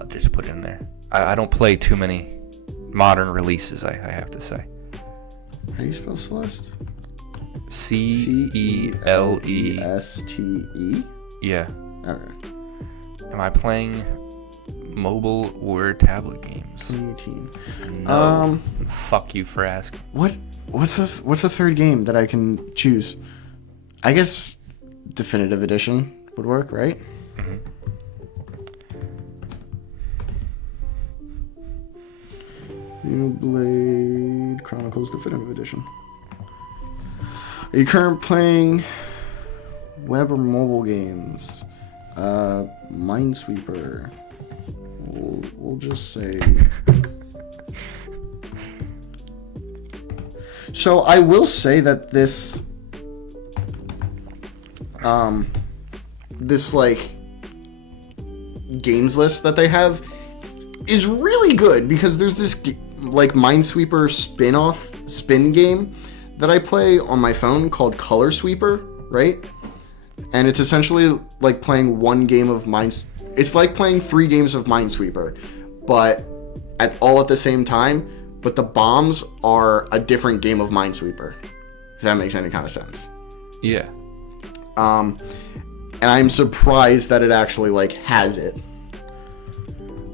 Just put it in there. I don't play too many modern releases, I have to say. How do you spell Celeste? Celeste. Yeah. Okay. Am I playing mobile or tablet games? 2018. No. Fuck you for asking. What's a third game that I can choose? I guess Definitive Edition would work, right? Mm-hmm. Xenoblade Chronicles Definitive Edition. Are you currently playing web or mobile games? Minesweeper. We'll just say. So I will say that this games list that they have is really good because there's this Minesweeper spin game that I play on my phone called Color Sweeper, right? And it's essentially like playing one game of It's like playing 3 games of Minesweeper, but all at the same time. But the bombs are a different game of Minesweeper. If that makes any kind of sense. Yeah. And I'm surprised that it actually has it.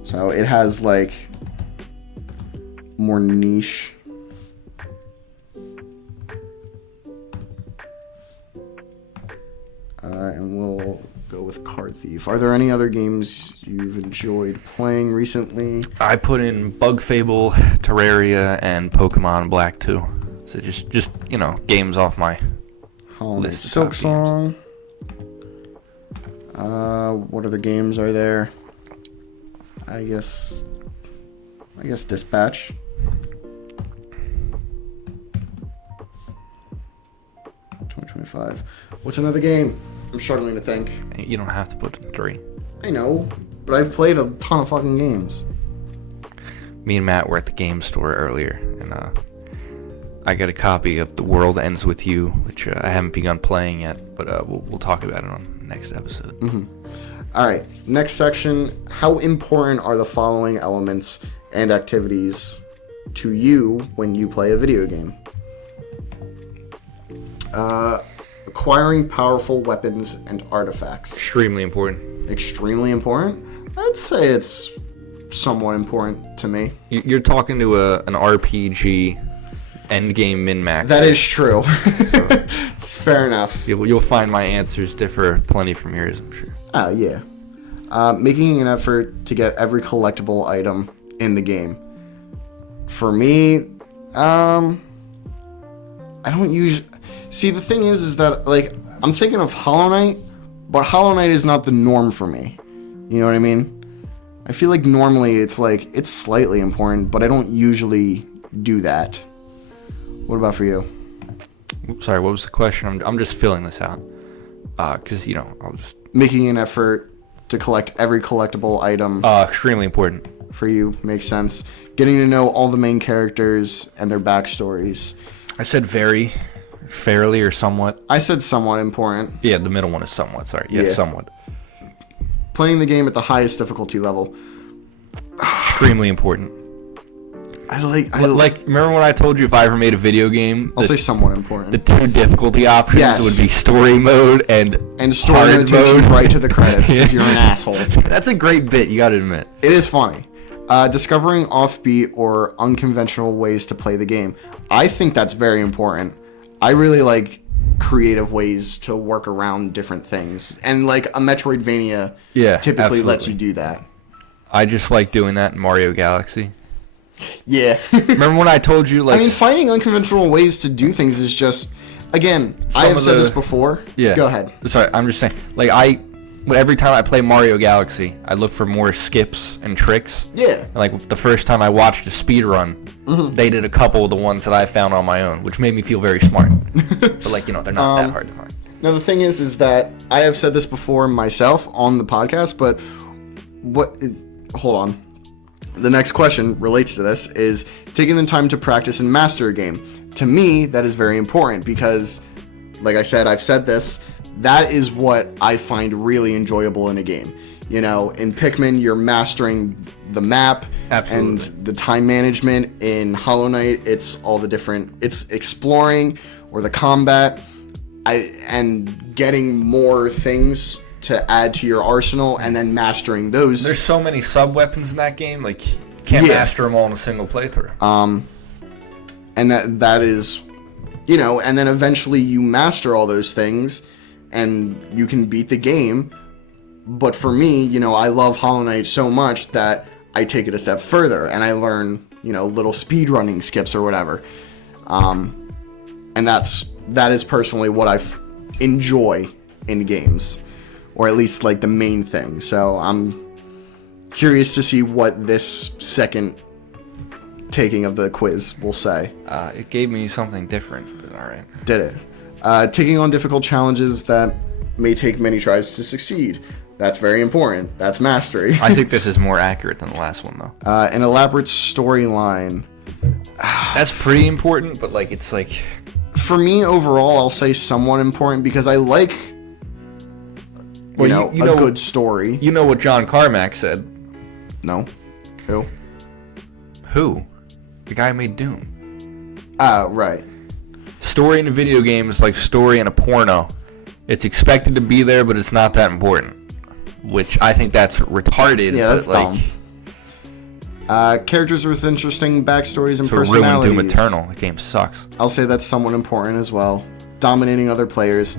So it has more niche. And we'll go with Card Thief. Are there any other games you've enjoyed playing recently? I put in Bug Fable, Terraria, and Pokemon Black 2. So just games off my list. Silk Song. What other games are there? I guess Dispatch. 2025. What's another game? I'm struggling to think. You don't have to put 3. I know, but I've played a ton of fucking games. Me and Matt were at the game store earlier, and I got a copy of The World Ends With You, which I haven't begun playing yet, but we'll talk about it on the next episode. Mm-hmm. All right, next section. How important are the following elements and activities to you when you play a video game? Acquiring powerful weapons and artifacts. Extremely important. Extremely important? I'd say it's somewhat important to me. You're talking to an RPG endgame min-max. That is true. It's fair enough. You'll find my answers differ plenty from yours, I'm sure. Yeah. Making an effort to get every collectible item in the game. For me, I don't usually... See, the thing is that, I'm thinking of Hollow Knight, but Hollow Knight is not the norm for me. You know what I mean? I feel like normally it's like, it's slightly important, but I don't usually do that. What about for you? Sorry, what was the question? I'm just filling this out. Because, I'll just... Making an effort to collect every collectible item. Extremely important. For you, makes sense. Getting to know all the main characters and their backstories. I said very, fairly, or somewhat. I said somewhat important. Yeah, the middle one is somewhat, sorry. Yeah, somewhat. Playing the game at the highest difficulty level. Extremely important. I like, remember when I told you if I ever made a video game? I'll say somewhat important. The two difficulty options would be story mode and story hard mode takes you right to the credits because you're an asshole. That's a great bit, you gotta admit. It is funny. Discovering offbeat or unconventional ways to play the game. I think that's very important. I really like creative ways to work around different things. And like a Metroidvania typically lets you do that. I just like doing that in Mario Galaxy. Yeah. Remember when I told you, like... I mean, finding unconventional ways to do things is just... Again, I have said this before. Yeah. Go ahead. Sorry, I'm just saying. Like, every time I play Mario Galaxy, I look for more skips and tricks. Yeah. Like, the first time I watched a speed run, they did a couple of the ones that I found on my own, which made me feel very smart. But, like, they're not that hard to find. Now, the thing is that I have said this before myself on the podcast, but hold on. The next question relates to this, is taking the time to practice and master a game. To me, that is very important because, like I said, I've said this, that is what I find really enjoyable in a game. In Pikmin, you're mastering the map and the time management. In Hollow Knight, it's all the different, it's exploring or the combat and getting more things to add to your arsenal and then mastering those. There's so many sub-weapons in that game, like, you can't master them all in a single playthrough. And that is, and then eventually you master all those things and you can beat the game. But for me, I love Hollow Knight so much that I take it a step further and I learn, little speedrunning skips or whatever. And that is personally what I enjoy in games. Or at least, like, the main thing. So, I'm curious to see what this second taking of the quiz will say. It gave me something different, but alright. Did it. Taking on difficult challenges that may take many tries to succeed. That's very important. That's mastery. I think this is more accurate than the last one, though. An elaborate storyline. That's pretty important, but, like, it's like... For me, overall, I'll say somewhat important because I like... a good story. You know what John Carmack said? No. Who? Who? The guy who made Doom. Right. Story in a video game is like story in a porno. It's expected to be there, but it's not that important. Which I think that's retarded. Yeah, that's dumb. Characters with interesting backstories and personalities. Ruined Doom Eternal. The game sucks. I'll say that's somewhat important as well. Dominating other players.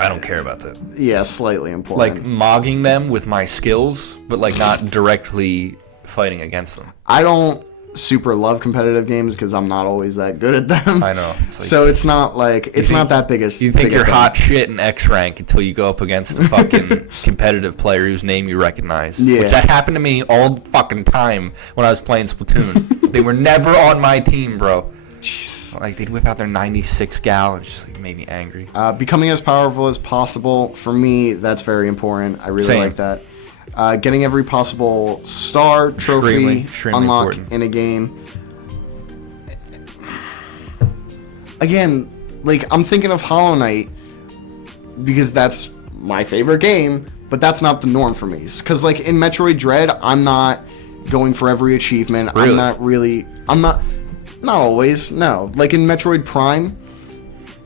I don't care about that. Yeah, slightly important. Like, mogging them with my skills, but, like, not directly fighting against them. I don't super love competitive games because I'm not always that good at them. I know. It's like, so it's not like, it's not that big a You think you're hot shit in X rank until you go up against a fucking competitive player whose name you recognize. Yeah. Which that happened to me all fucking time when I was playing Splatoon. They were never on my team, bro. Jesus. Like, they'd whip out their 96 gal and just, like, made me angry. Becoming as powerful as possible. For me, that's very important. I really like that. Getting every possible star, trophy, extremely unlock important. in a game. Again, like, I'm thinking of Hollow Knight because that's my favorite game, but that's not the norm for me. Because, like, in Metroid Dread, I'm not going for every achievement. Really? Not always, no. Like in Metroid Prime,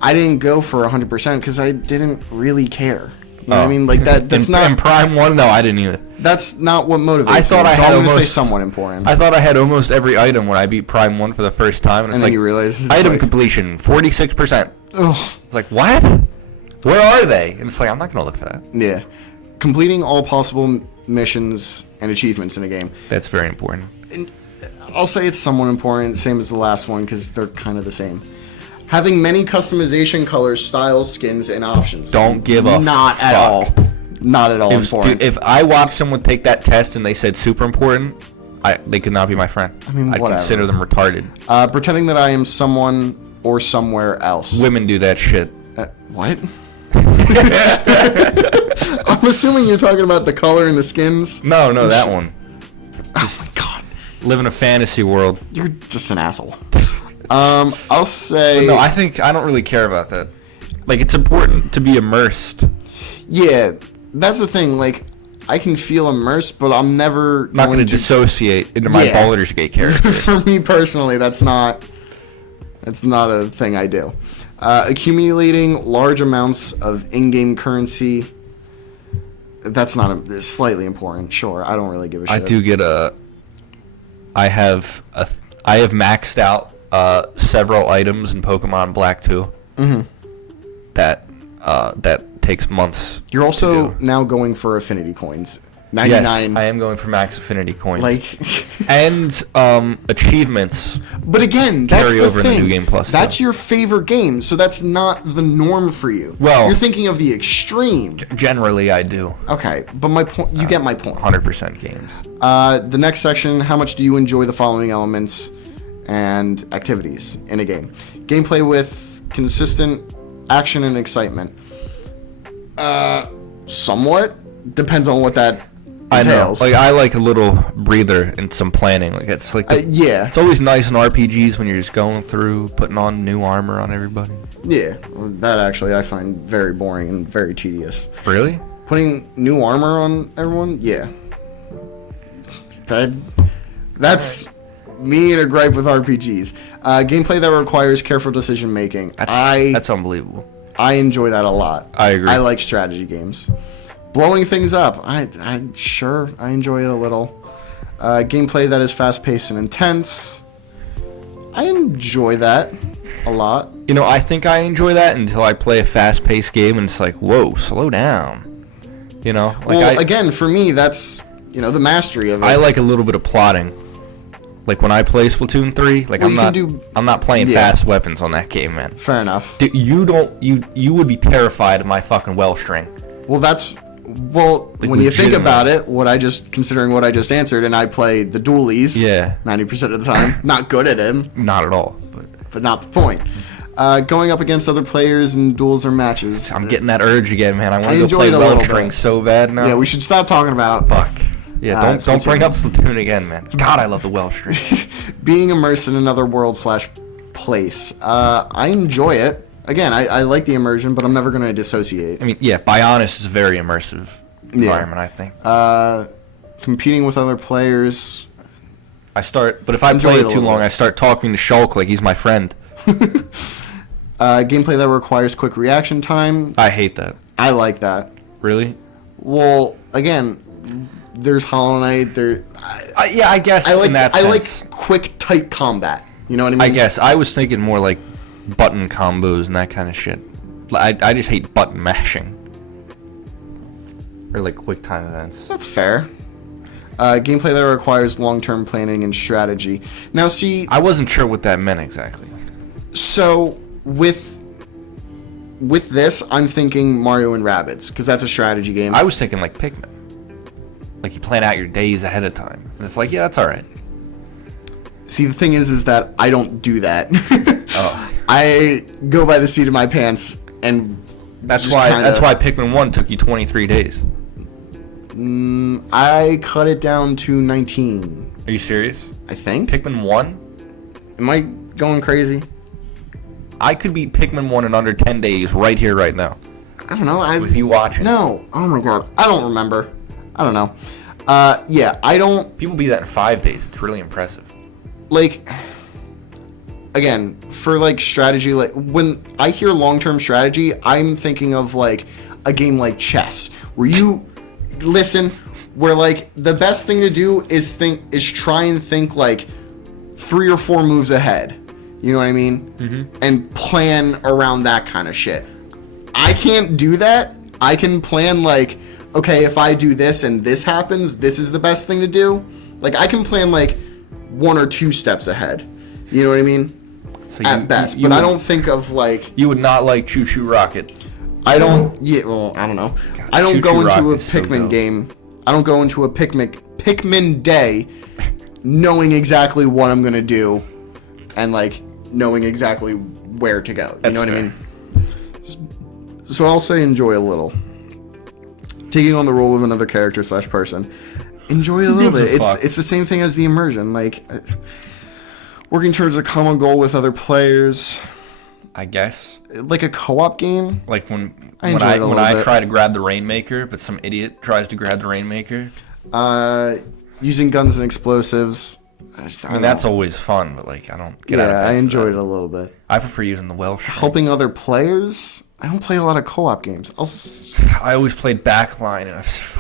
I didn't go for 100% because I didn't really care. You know what I mean? Like that's not... In Prime 1, no, I didn't either. That's not what motivates I thought me, I so had I'm going to say almost, somewhat important. I thought I had almost every item when I beat Prime 1 for the first time. And it's then like, you realize it's item like, completion, 46%. Ugh. It's like, what? Where are they? And it's like, I'm not going to look for that. Yeah. Completing all possible missions and achievements in a game. That's very important. And I'll say it's somewhat important, same as the last one, because they're kind of the same. Having many customization, colors, styles, skins, and options. Don't give a Not at all. Not at all important. Dude, if I watched someone take that test and they said super important, they could not be my friend. I mean, I'd consider them retarded. Pretending that I am someone or somewhere else. Women do that shit. What? I'm assuming you're talking about the color and the skins. No, that one. Oh my god. Live in a fantasy world. You're just an asshole. I'll say... No, I don't really care about that. Like, it's important to be immersed. Yeah, that's the thing. Like, I can feel immersed, but I'm never not going to dissociate into my Baldur's Gate character. For me personally, that's not a thing I do. Accumulating large amounts of in-game currency. That's not slightly important. Sure, I don't really give a shit. I do get I have maxed out several items in Pokemon Black 2. Mm-hmm. That takes months. You're also now going for affinity coins. 99. Yes, I am going for max affinity coins. Like, and achievements. But again, that's carry the over thing. In the New Game Plus. That's your favorite game, so that's not the norm for you. Well, you're thinking of the extreme. Generally, I do. Okay, but my point. You get my point. 100% games. The next section: how much do you enjoy the following elements and activities in a game? Gameplay with consistent action and excitement. Somewhat depends on what that entails. I know. Like, I like a little breather and some planning. Like, it's like yeah. It's always nice in RPGs when you're just going through, putting on new armor on everybody. Yeah, that actually I find very boring and very tedious. Really? Putting new armor on everyone? Yeah. That's me and a gripe with RPGs. Gameplay that requires careful decision making. That's unbelievable. I enjoy that a lot. I agree. I like strategy games. Blowing things up. I enjoy it a little. Gameplay that is fast-paced and intense. I enjoy that a lot. You know, I think I enjoy that until I play a fast-paced game and it's like, whoa, slow down. You know? Like again, for me, that's, the mastery of it. I like a little bit of plotting. Like when I play Splatoon 3, like I'm not playing fast weapons on that game, man. Fair enough. Dude, you would be terrified of my fucking well string. Well, when you think about it, considering what I just answered, and I play the dualies, 90% of the time, not good at him. Not at all, but not the point. Going up against other players in duels or matches. I'm getting that urge again, man. I want to go play well string so bad now. Yeah, we should stop talking about. Fuck. Yeah, don't bring up Splatoon again, man. God, I love the well string. Being immersed in another world / place. I enjoy it. Again, I like the immersion, but I'm never going to dissociate. I mean, yeah, Bionis is a very immersive environment, I think. Competing with other players. But if I play it too long, I start talking to Shulk like he's my friend. Gameplay that requires quick reaction time. I hate that. I like that. Really? Well, again, there's Hollow Knight. I guess in that sense. I like quick, tight combat. You know what I mean? I guess. I was thinking more like button combos and that kind of shit. I just hate button mashing. Or like quick time events. That's fair. Gameplay that requires long-term planning and strategy. Now, see... I wasn't sure what that meant exactly. So, with this, I'm thinking Mario and Rabbids, because that's a strategy game. I was thinking like Pikmin. Like you plan out your days ahead of time. And it's like, yeah, that's alright. See, the thing is that I don't do that. Oh. I go by the seat of my pants, and that's why Pikmin 1 took you 23 days. I cut it down to 19. Are you serious? I think. Pikmin 1? Am I going crazy? I could beat Pikmin 1 in under 10 days right here, right now. I don't know. With you watching. No. Oh my god. I don't remember. I don't know. I don't... People beat that in 5 days. It's really impressive. Like... Again, for like strategy, like when I hear long-term strategy, I'm thinking of like a game like chess, where you where like the best thing to do is try and think like 3 or 4 moves ahead. You know what I mean? Mm-hmm. And plan around that kind of shit. I can't do that. I can plan like, okay, if I do this and this happens, this is the best thing to do. Like I can plan like 1 or 2 steps ahead. You know what I mean? So at best. But I don't think of like... You would not like Choo Choo Rocket. I don't... Yeah, well, I don't know. God, I don't go into a so Pikmin dope. game. I don't go into a Pikmin day knowing exactly what I'm going to do and, like, knowing exactly where to go. You know what I mean? So I'll say enjoy a little. Taking on the role of another character / person. Enjoy it a little bit. It's the same thing as the immersion. Like, working towards a common goal with other players. I guess. Like a co-op game. Like when I try to grab the Rainmaker, but some idiot tries to grab the Rainmaker. Using guns and explosives. I mean, that's always fun, but like I don't get out of bed. Yeah, I enjoyed it a little bit. I prefer using the Welsh. Helping other players. I don't play a lot of co-op games. I always played backline, and I was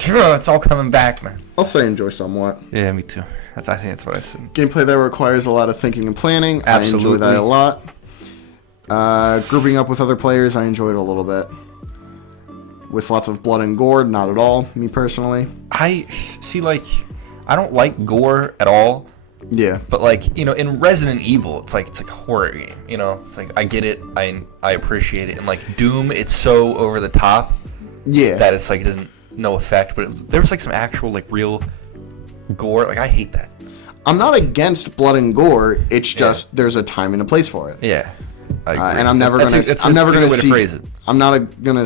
it's all coming back, man. I'll say enjoy somewhat. Yeah, me too. I think that's what I said. Gameplay that requires a lot of thinking and planning. Absolutely. I enjoy that a lot. Grouping up with other players, I enjoyed a little bit. With lots of blood and gore, not at all, me personally. I see, like, I don't like gore at all. Yeah. But like, you know, in Resident Evil, it's like a horror game, you know? It's like I get it, I appreciate it. And like Doom, it's so over the top. Yeah. That it's like doesn't no effect, but there was like some actual like real gore. Like I hate that. I'm not against blood and gore. It's just there's a time and a place for it. Yeah. I agree. And I'm never gonna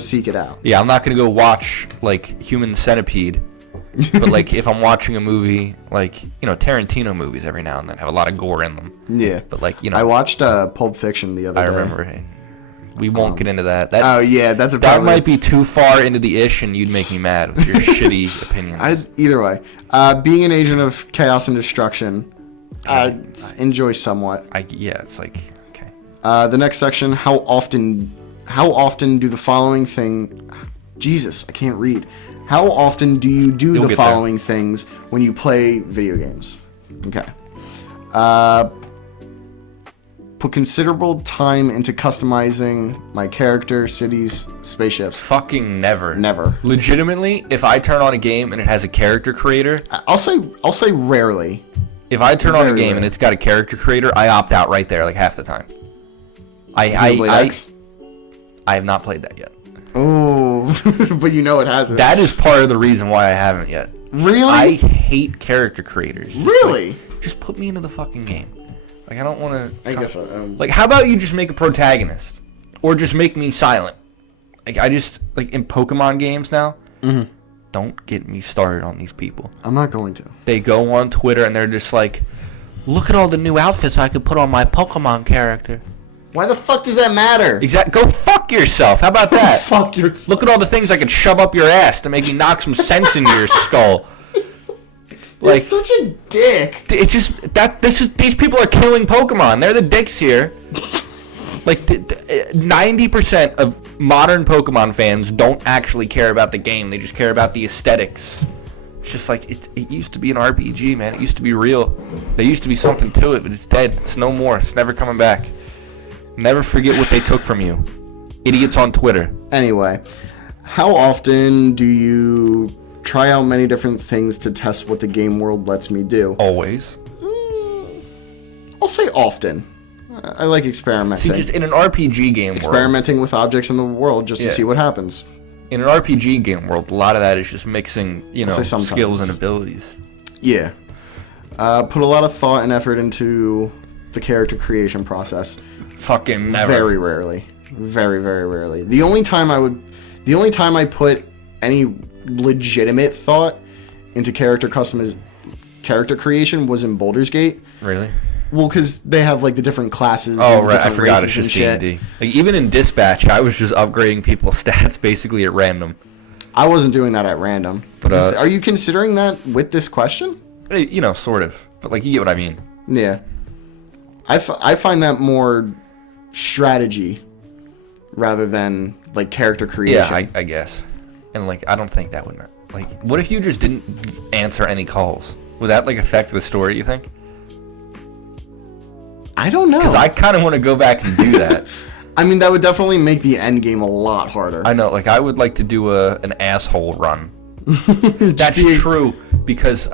seek it out. Yeah, I'm not gonna go watch like Human Centipede. But like if I'm watching a movie, like, you know, Tarantino movies every now and then have a lot of gore in them. Yeah. But like, you know, I watched Pulp Fiction the other day. I remember. We won't get into that. Oh yeah, that's that might be too far into the ish, and you'd make me mad with your shitty opinions. Either way, being an agent of chaos and destruction, enjoy somewhat. It's like okay. The next section: how often do the following thing? Jesus, I can't read. How often do you do the following things when you play video games? Okay. Put considerable time into customizing my character, cities, spaceships. Fucking never. Never. Legitimately, if I turn on a game and it has a character creator, I'll say rarely. If I turn on a game and it's got a character creator, I opt out right there, like half the time. I have not played that yet. Oh, but you know it hasn't. That is part of the reason why I haven't yet. Really? I hate character creators. Really? Just put me into the fucking game. Like, I don't want to... I guess like, how about you just make a protagonist? Or just make me silent? Like, I just... Like, in Pokemon games now, don't get me started on these people. I'm not going to. They go on Twitter and they're just like, look at all the new outfits I could put on my Pokemon character. Why the fuck does that matter? Exactly. Go fuck yourself. How about that? Fuck yourself. Look at all the things I could shove up your ass to make you knock some sense into your skull. You're such a dick. It's just these people are killing Pokemon. They're the dicks here. Like 90% of modern Pokemon fans don't actually care about the game. They just care about the aesthetics. It's just like it used to be an RPG, man. It used to be real. There used to be something to it, but it's dead. It's no more. It's never coming back. Never forget what they took from you. Idiots on Twitter. Anyway, how often do you try out many different things to test what the game world lets me do? Always. I'll say often. I like experimenting. See, just in an RPG game experimenting with objects in the world just to see what happens. In an RPG game world, a lot of that is just mixing, you know, skills and abilities. Yeah. Put a lot of thought and effort into the character creation process. Fucking never. Very rarely. Very, very rarely. The only time I put any legitimate thought into character creation was in Baldur's Gate. Really? Well, because they have like the different classes. Oh, and right. I different forgot it's races just and D&D. Like, even in Dispatch, I was just upgrading people's stats basically at random. I wasn't doing that at random. But are you considering that with this question? You know, sort of. But like, you get what I mean. Yeah. I find that more strategy rather than like character creation. Yeah, I guess. And like, I don't think that would matter. Like, what if you just didn't answer any calls? Would that like affect the story, you think? I don't know. Because I kind of want to go back and do that. I mean, that would definitely make the end game a lot harder. I know. Like, I would like to do an asshole run. That's true. Because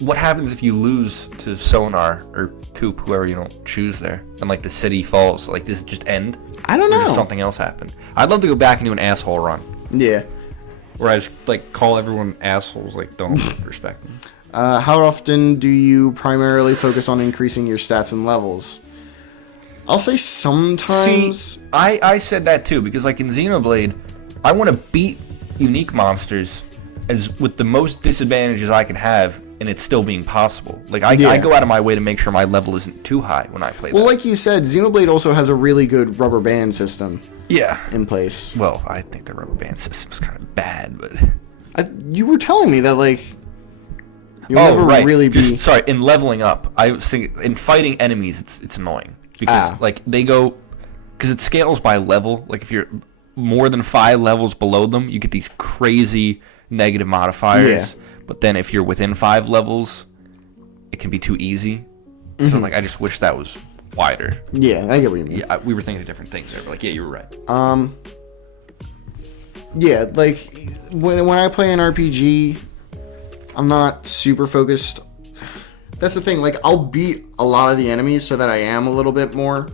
what happens if you lose to Sonar or Coop, whoever you don't choose there, and like the city falls? Like, does it just end? I don't know. Or does something else happen? I'd love to go back and do an asshole run. Yeah. Where I just like call everyone assholes, like don't respect them. How often do you primarily focus on increasing your stats and levels? I'll say sometimes. See, I said that too, because like in Xenoblade, I want to beat unique monsters as with the most disadvantages I can have, and it's still being possible. Like I go out of my way to make sure my level isn't too high when I play. Well, that. like you said, Xenoblade also has a really good rubber band system. Yeah. In place. Well, I think the rubber band system's kind of bad, but you were telling me that like you'll never really be. Sorry, in leveling up, I was thinking in fighting enemies, it's annoying because like they go because it scales by level. Like if you're more than 5 levels below them, you get these crazy negative modifiers. Yeah. But then if you're within 5 levels, it can be too easy. Mm-hmm. So like I just wish that was wider. Yeah, I get what you mean. Yeah, we were thinking of different things there, but like, yeah, you were right. Yeah, like when I play an RPG, I'm not super focused. That's the thing. Like I'll beat a lot of the enemies so that I am a little bit more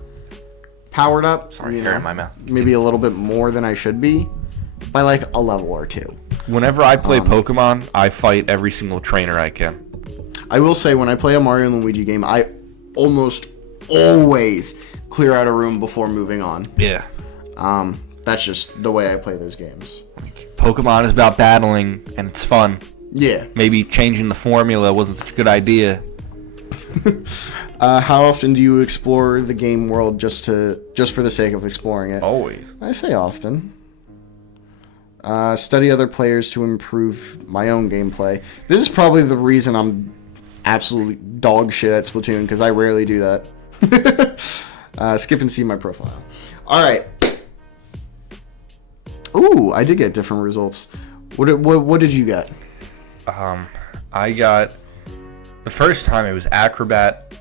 powered up. Sorry, hair in my mouth. Maybe a little bit more than I should be by like a level or 2. Whenever I play Pokemon, I fight every single trainer I can. I will say when I play a Mario and Luigi game, I almost always clear out a room before moving on. Yeah. That's just the way I play those games. Pokemon is about battling, and it's fun. Yeah. Maybe changing the formula wasn't such a good idea. How often do you explore the game world just for the sake of exploring it? Always. I say often. Study other players to improve my own gameplay. This is probably the reason I'm absolutely dog shit at Splatoon, because I rarely do that. Skip and see my profile. All right. Ooh, I did get different results. What did you get? I got the first time it was Acrobat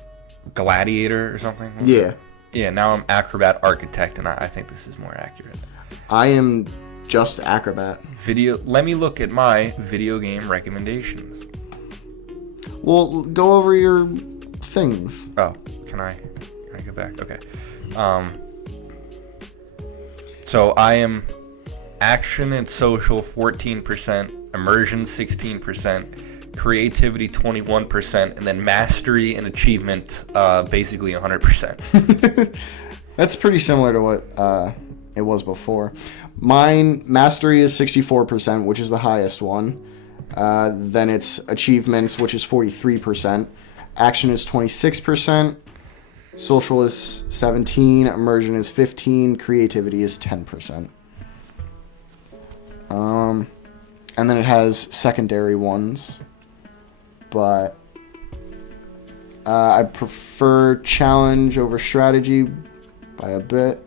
Gladiator or something. Yeah. Yeah. Now I'm Acrobat Architect, and I think this is more accurate. I am just Acrobat. Let me look at my video game recommendations. Well, go over your things. Oh, can I go back? Okay. So I am action and social 14%, immersion 16%, creativity 21%, and then mastery and achievement basically 100%. That's pretty similar to what it was before. Mine, mastery is 64%, which is the highest one. Then it's achievements, which is 43%. Action is 26%. Social is 17%. Immersion is 15%. Creativity is 10%. And then it has secondary ones. But I prefer challenge over strategy by a bit.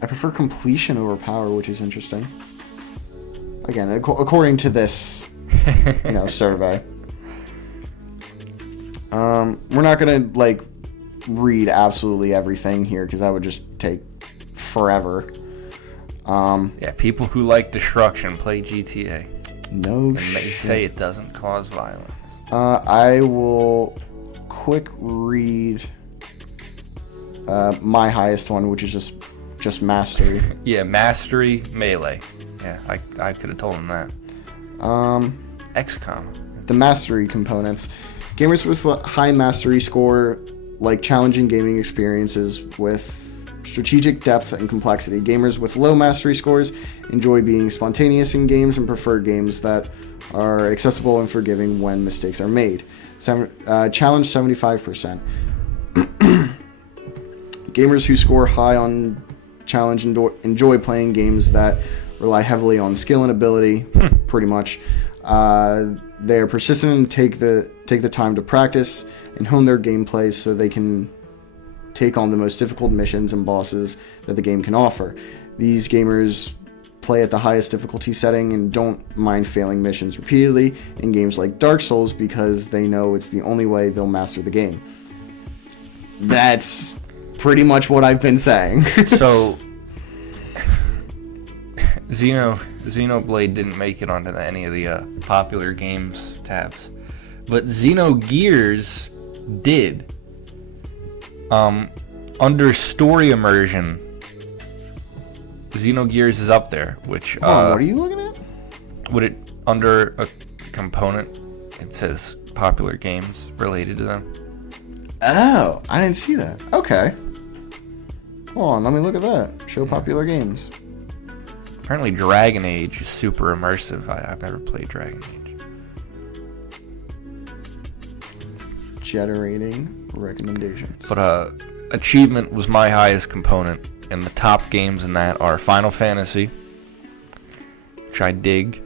I prefer completion over power, which is interesting. Again, according to this, survey. We're not gonna read absolutely everything here because that would just take forever. Yeah, people who like destruction play GTA. No and shit. they say it doesn't cause violence. I will quick read my highest one, which is just mastery. Yeah, mastery, melee. Yeah, I could have told him that. XCOM. The mastery components. Gamers with a high mastery score like challenging gaming experiences with strategic depth and complexity. Gamers with low mastery scores enjoy being spontaneous in games and prefer games that are accessible and forgiving when mistakes are made. Challenge 75%. Gamers who score high on challenge enjoy playing games that rely heavily on skill and ability, pretty much. They are persistent and take the time to practice and hone their gameplay so they can take on the most difficult missions and bosses that the game can offer. These gamers play at the highest difficulty setting and don't mind failing missions repeatedly in games like Dark Souls because they know it's the only way they'll master the game. That's pretty much what I've been saying. So Xenoblade didn't make it onto any of the popular games tabs, but Xenogears did. Under story immersion, Xenogears is up there. Which what are you looking at? Would it under a component? It says popular games related to them. Oh, I didn't see that. Okay. Hold on, let me look at that. Show popular games. Apparently Dragon Age is super immersive. I've never played Dragon Age. Generating recommendations. But achievement was my highest component, and the top games in that are Final Fantasy, which I dig.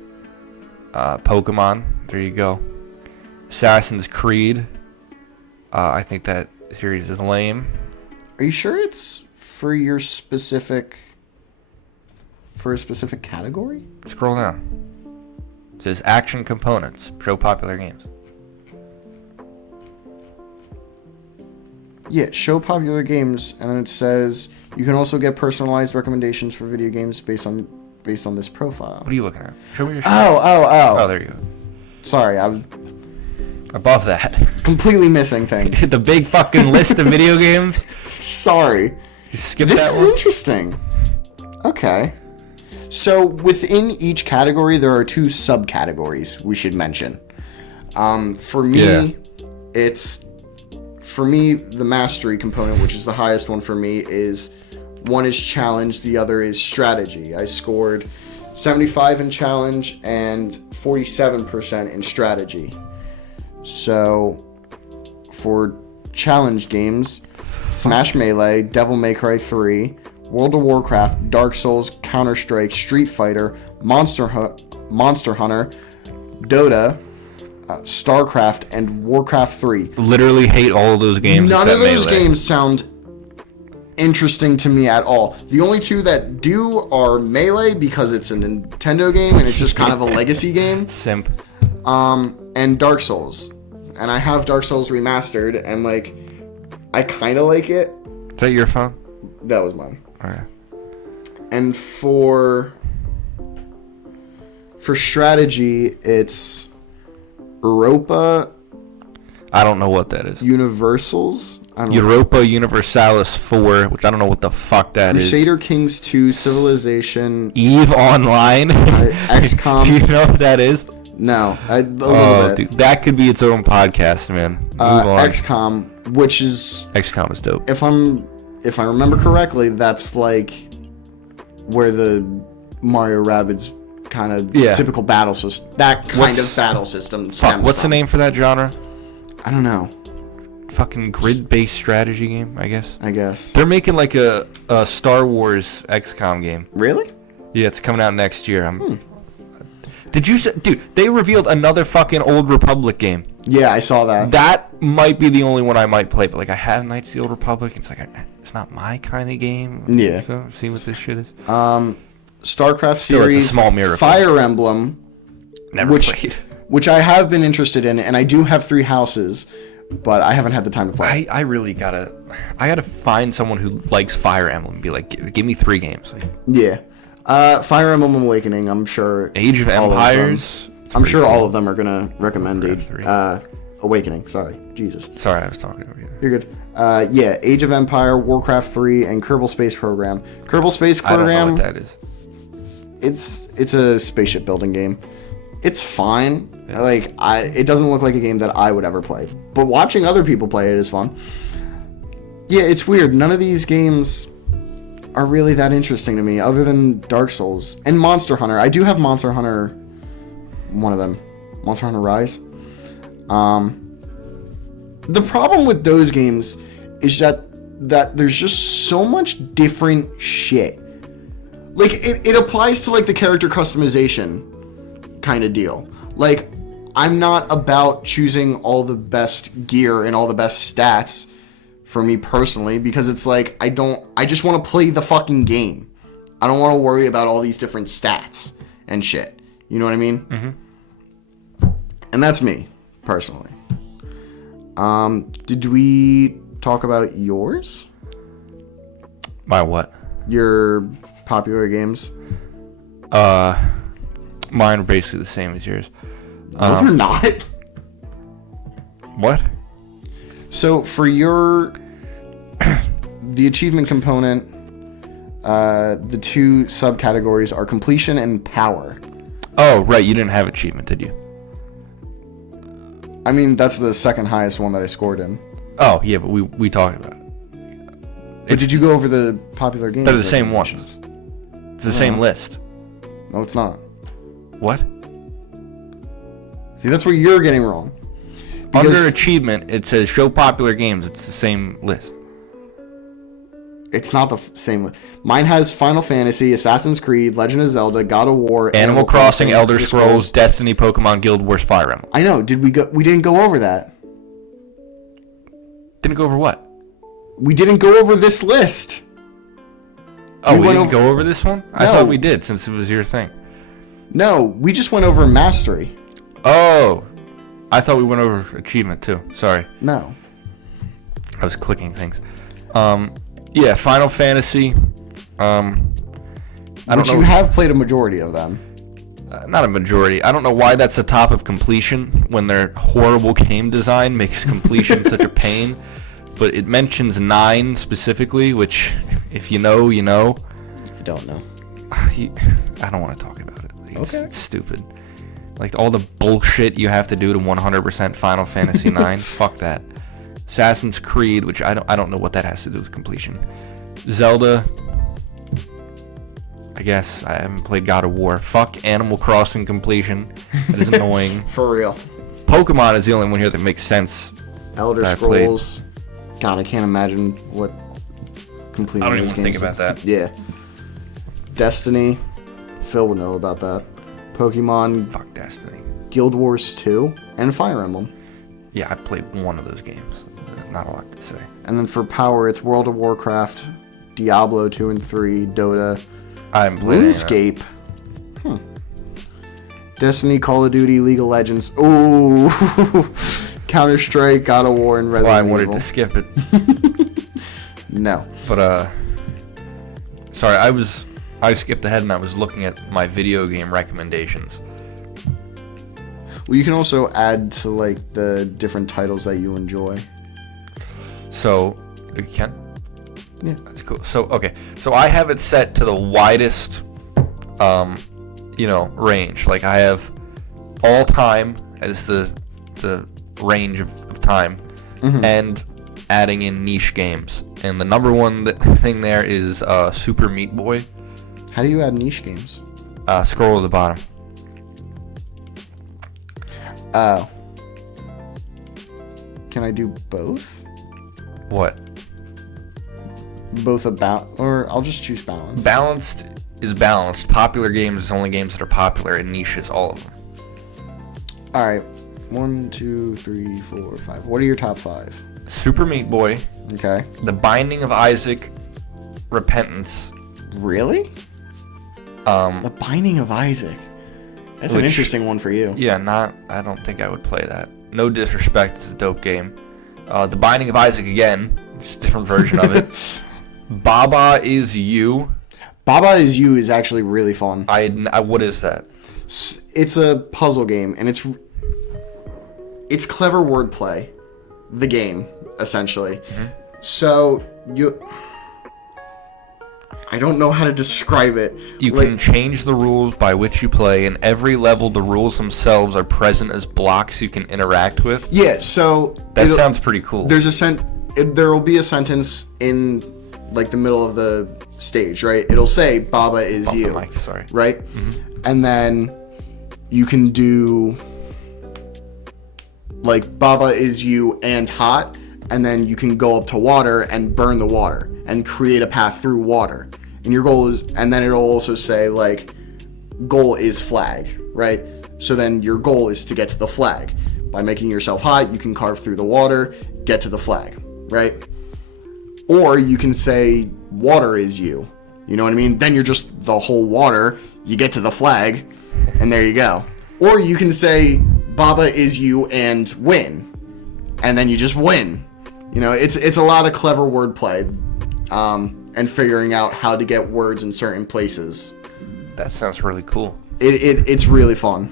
Pokemon, there you go. Assassin's Creed. I think that series is lame. Are you sure it's for a specific category? Scroll down. It says action components. Show popular games. Yeah, show popular games, and then it says you can also get personalized recommendations for video games based on this profile. What are you looking at? Show me your. Oh, there you go. Sorry, I was above that. Completely missing things. The big fucking list of video games. Sorry. Skip this that is one? Interesting. Okay. So within each category, there are 2 subcategories we should mention. For me, the mastery component, which is the highest one for me, is one is challenge, the other is strategy. I scored 75 in challenge and 47% in strategy. So for challenge games, Smash Melee, Devil May Cry 3, World of Warcraft, Dark Souls, Counter-Strike, Street Fighter, Monster Hunter, Dota, StarCraft, and Warcraft 3. Literally hate all of those games. None of those Melee. games sound interesting to me at all. The only 2 that do are Melee, because it's a Nintendo game and it's just kind of a legacy game. Simp. And Dark Souls. And I have Dark Souls Remastered, and I kind of like it. Is that your phone? That was mine. Okay. And for strategy, it's Europa. I don't know what that is. Universals. Europa Universalis 4, which I don't know what the fuck that is. Crusader Kings 2, Civilization. EVE Online. XCOM. Do you know what that is? No. Dude, that could be its own podcast, man. Move on. XCOM, which is... XCOM is dope. If I remember correctly, that's where the Mario Rabbids kind of typical battle system, battle system stems What's from. the name for that genre? I don't know. Fucking grid-based strategy game, I guess. They're making a Star Wars XCOM game. Really? Yeah, it's coming out next year. Did you dude, they revealed another fucking Old Republic game. Yeah, I saw that. That might be the only one I might play, but I have Knights of the Old Republic. It's it's not my kind of game. Yeah. So, see what this shit is. StarCraft Still, series, it's a small miracle. Fire Emblem, Never played. Which I have been interested in, and I do have 3 houses, but I haven't had the time to play. I really gotta find someone who likes Fire Emblem and be like, give me 3 games. Yeah. Fire Emblem Awakening, I'm sure. Age of Empires. I'm sure all of them are gonna recommend Awakening. Sorry, Jesus. Sorry, I was talking over you. You're good. Yeah, Age of Empire, Warcraft 3, and Kerbal Space Program. Kerbal Space Program. I don't know what that is. It's a spaceship building game. It's fine. Yeah. It doesn't look like a game that I would ever play, but watching other people play it is fun. Yeah, it's weird. None of these games are really that interesting to me, other than Dark Souls and Monster Hunter. I do have Monster Hunter, one of them, Monster Hunter Rise. The problem with those games is that there's just so much different shit. It applies to the character customization kind of deal. I'm not about choosing all the best gear and all the best stats for me personally, because it's I just want to play the fucking game. I don't want to worry about all these different stats and shit. You know what I mean? Mm-hmm. And that's me, personally. Did we talk about yours? My what? Your popular games? Mine are basically the same as yours. No, they're not. What? So for your the achievement component, the two subcategories are completion and power. Oh, right. You didn't have achievement, did you? I mean, that's the second highest one that I scored in. Oh, yeah, but we talked about it. But did you go over the popular games? They're the same ones. It's the same list. No, it's not. What? See, that's what you're getting wrong. Because Under achievement, it says show popular games. It's the same list. it's not the same list. Mine has Final Fantasy, Assassin's Creed, Legend of Zelda, God of War, Animal Crossing, Elder Scrolls, Destiny, Pokemon, Guild Wars, Fire Emblem. I know. Did we go? We didn't go over that. Didn't go over what? We didn't go over this list. Oh, we went didn't go over this one? I No. thought we did, since it was your thing. No, we just went over mastery. Oh, I thought we went over achievement too. Sorry, No. I was clicking things. Yeah, Final Fantasy. I don't But know. you have played a majority of them. Not a majority. I don't know why that's the top of completion when their horrible game design makes completion such a pain. But it mentions 9 specifically, which, if you know, you know. I don't know. I don't want to talk about it. It's stupid. Like all the bullshit you have to do to 100% Final Fantasy 9. Fuck that. Assassin's Creed, which I don't know what that has to do with completion. Zelda. I guess I haven't played God of War. Fuck Animal Crossing completion. That is annoying. For real. Pokemon is the only one here that makes sense. Elder that I played. Scrolls. God, I can't imagine what completing I don't even those want to think games about that. Yeah. Destiny. Phil would know about that. Pokemon, Fuck Destiny. Guild Wars 2, and Fire Emblem. Yeah, I played one of those games. Not a lot to say. And then for power, it's World of Warcraft, Diablo 2 and 3, Dota, I haven't played any of that. RuneScape. Destiny, Call of Duty, League of Legends. Ooh. Counter-Strike, God of War, and That's why I Resident wanted Evil. to skip it. No. But sorry, I skipped ahead and I was looking at my video game recommendations. Well, you can also add to like the different titles that you enjoy. So, you can? Yeah. That's cool. So, okay. So I have it set to the widest, range. Like I have all time as the range of time, and adding in niche games. And the number one thing there is Super Meat Boy. How do you add niche games? Scroll to the bottom. Oh. Can I do both? What? Both or I'll just choose balance. Balanced is balanced. Popular games is only games that are popular, and niche is all of them. All right. 1, 2, 3, 4, 5. What are your top 5? Super Meat Boy, Okay. The Binding of Isaac, Repentance. Really? The Binding of Isaac. That's an Which- interesting one for you. Yeah, I don't think I would play that. No disrespect, it's a dope game. The Binding of Isaac again, just a different version of it. Baba Is You. Baba Is You is actually really fun. What is that? It's a puzzle game, and it's clever wordplay. The game, essentially. So I don't know how to describe it. You can change the rules by which you play, and every level the rules themselves are present as blocks you can interact with. Yeah, so That sounds pretty cool. There's there will be a sentence in like the middle of the stage, right? It'll say Baba is Bump you, the mic, sorry. right? And then you can do like Baba is you and hot, and then you can go up to water and burn the water and create a path through water. And your goal is, and then it'll also say like goal is flag, right? So then your goal is to get to the flag. By making yourself hot, you can carve through the water, get to the flag, right? Or you can say water is you. You know what I mean? Then you're just the whole water, you get to the flag, and there you go. Or you can say Baba is you and win. And then you just win. You know, it's a lot of clever wordplay, and figuring out how to get words in certain places. That sounds really cool. It's really fun.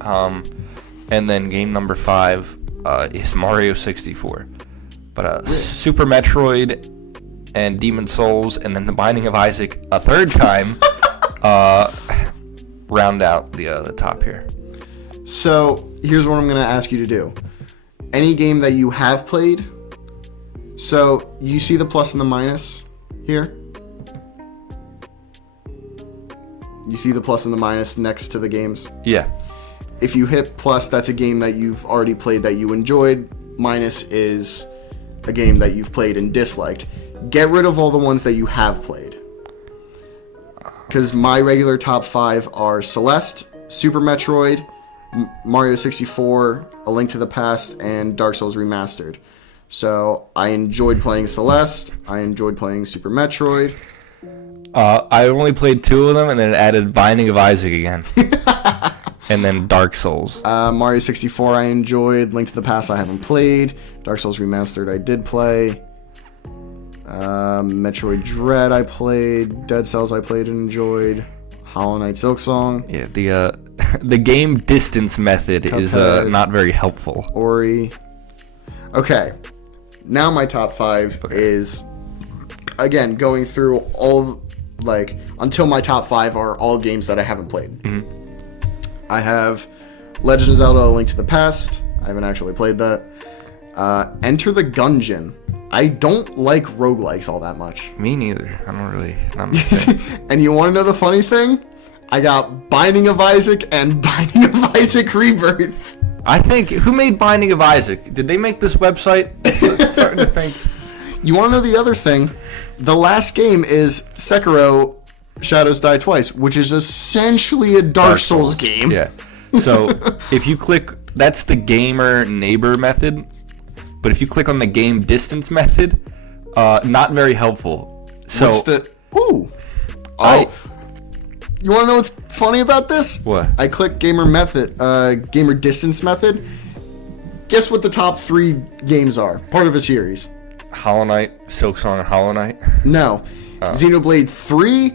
And then game number 5 is Mario 64. But Super Metroid and Demon Souls, and then The Binding of Isaac a third time, round out the top here. So here's what I'm going to ask you to do. Any game that you have played, so you see the plus and the minus here? You see the plus and the minus next to the games? Yeah. If you hit plus, that's a game that you've already played that you enjoyed. Minus is a game that you've played and disliked. Get rid of all the ones that you have played. Because my regular top 5 are Celeste, Super Metroid, Mario 64, A Link to the Past, and Dark Souls Remastered. So I enjoyed playing Celeste. I enjoyed playing Super Metroid. I only played 2 of them, and then it added Binding of Isaac again. And then Dark Souls. Mario 64 I enjoyed. Link to the Past I haven't played. Dark Souls Remastered I did play. Metroid Dread I played. Dead Cells I played and enjoyed. Hollow Knight Silksong. Yeah, the game distance method Cuphead. is not very helpful. Ori. Okay. Now my top 5 is, again, going through all, like, until my top 5 are all games that I haven't played. Mm-hmm. I have Legend of Zelda: A Link to the Past. I haven't actually played that. Enter the Gungeon. I don't like roguelikes all that much. Me neither. I don't really. Not my thing. And you want to know the funny thing? I got Binding of Isaac and Binding of Isaac Rebirth. I think, who made Binding of Isaac? Did they make this website? I'm starting to think. You want to know the other thing? The last game is Sekiro Shadows Die Twice, which is essentially a Dark Souls game. Yeah. So if you click, that's the gamer neighbor method. But if you click on the game distance method, not very helpful. So What's the... Ooh. You want to know what's funny about this? What? I click gamer distance method. Guess what the top 3 games are? Part of a series. Hollow Knight, Silksong, and Hollow Knight. No. Xenoblade 3,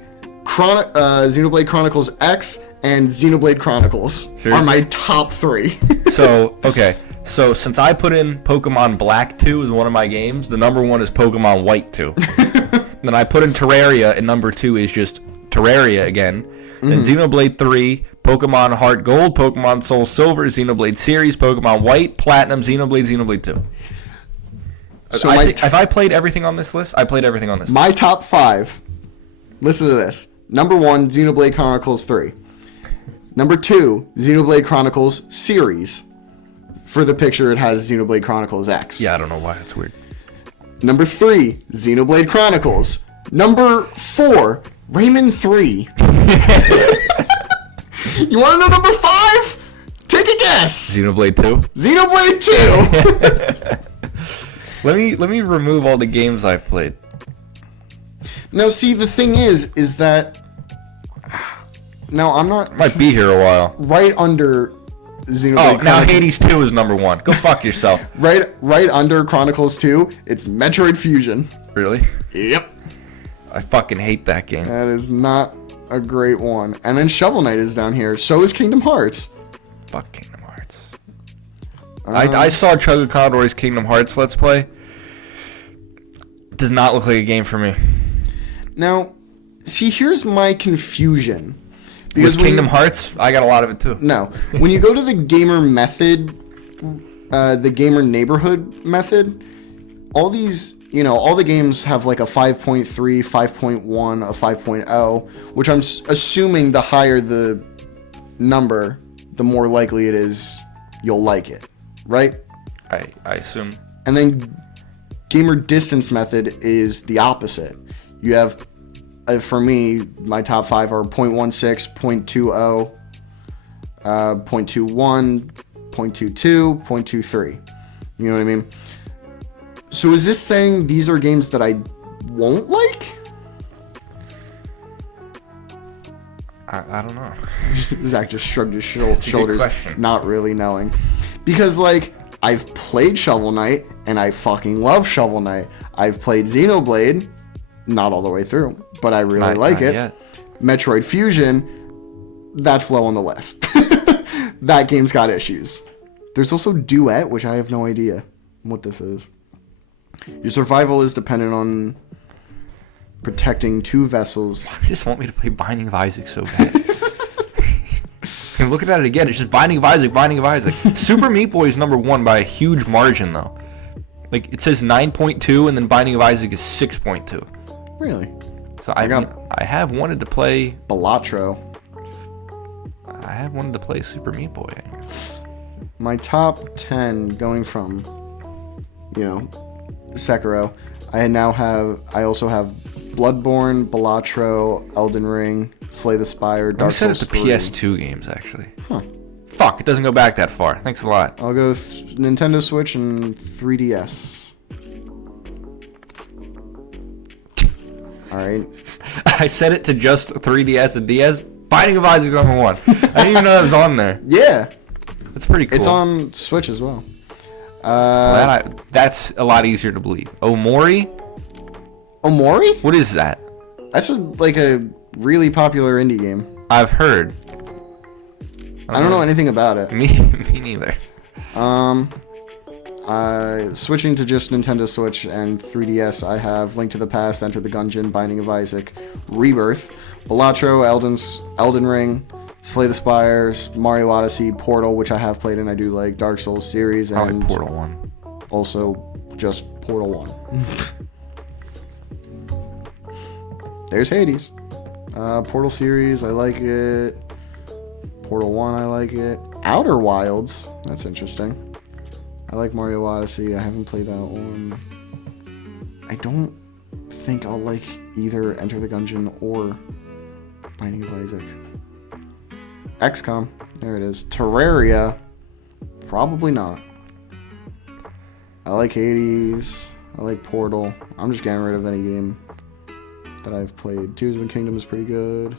Xenoblade Chronicles X, and Xenoblade Chronicles Seriously? are my top 3. So, okay. So, since I put in Pokemon Black 2 as one of my games, the number 1 is Pokemon White 2. Then I put in Terraria, and number 2 is just Terraria again. Then Xenoblade 3, Pokemon Heart Gold, Pokemon Soul Silver, Xenoblade Series, Pokemon White, Platinum, Xenoblade 2. So have I played everything on this list? I played everything on this list. My top 5. Listen to this. Number 1, Xenoblade Chronicles 3. Number 2, Xenoblade Chronicles Series. For the picture, it has Xenoblade Chronicles X. Yeah, I don't know why. That's weird. Number 3, Xenoblade Chronicles. Number 4, Rayman 3. You want to know number 5? Take a guess. Xenoblade 2? Xenoblade 2. Let me remove all the games I've played. Now, see, the thing is that... Now, I'm not... Might be here a while. Right under Xenoblade Now Chronicles... Hades 2 is number 1. Go fuck yourself. Right under Chronicles 2, it's Metroid Fusion. Really? Yep. I fucking hate that game. That is not a great one. And then Shovel Knight is down here. So is Kingdom Hearts. Fuck Kingdom Hearts. I saw Chugga Conroy's Kingdom Hearts Let's Play. Does not look like a game for me. Now, see, here's my confusion. Because with Kingdom Hearts, I got a lot of it too. No. When you go to the gamer method, the gamer neighborhood method, all these, all the games have like a 5.3, 5.1, a 5.0, which I'm assuming the higher the number, the more likely it is you'll like it, right? I assume. And then gamer distance method is the opposite. You have, for me, my top 5 are 0.16, 0.20, 0.21, 0.22, 0.23. You know what I mean? So is this saying these are games that I won't like? I don't know. Zach just shrugged his shoulders, question. not really knowing. Because, I've played Shovel Knight, and I fucking love Shovel Knight. I've played Xenoblade, not all the way through, but I really like it. Yet. Metroid Fusion, that's low on the list. That game's got issues. There's also Duet, which I have no idea what this is. Your survival is dependent on protecting 2 vessels. You just want me to play Binding of Isaac so bad. I'm looking at it again. It's just Binding of Isaac, Binding of Isaac. Super Meat Boy is number 1 by a huge margin, though. Like, it says 9.2, and then Binding of Isaac is 6.2. Really? So I have wanted to play... Balatro. I have wanted to play Super Meat Boy. My top 10 going from, Sekiro. I also have Bloodborne, Balatro, Elden Ring, Slay the Spire, Dark Souls 3. I said it's the PS2 games, actually. Huh. Fuck, it doesn't go back that far. Thanks a lot. I'll go Nintendo Switch and 3DS. Alright. I set it to just 3DS and DS. Binding of Isaac's number 1. I didn't even know that was on there. Yeah. That's pretty cool. It's on Switch as well. That's a lot easier to believe. Omori? Omori? What is that? That's a really popular indie game. I've heard. I don't know anything about it. Me neither. Switching to just Nintendo Switch and 3DS, I have Link to the Past, Enter the Gungeon, Binding of Isaac, Rebirth, Balatro, Elden Ring, Slay the Spires, Mario Odyssey, Portal, which I have played and I do like, Dark Souls series, and I like Portal 1. Also just Portal 1. There's Hades. Portal series, I like it. Portal 1, I like it. Outer Wilds, that's interesting. I like Mario Odyssey. I haven't played that one. I don't think I'll like either Enter the Gungeon or Binding of Isaac. XCOM, there it is. Terraria, probably not. I like Hades. I like Portal. I'm just getting rid of any game that I've played. Tears of the Kingdom is pretty good.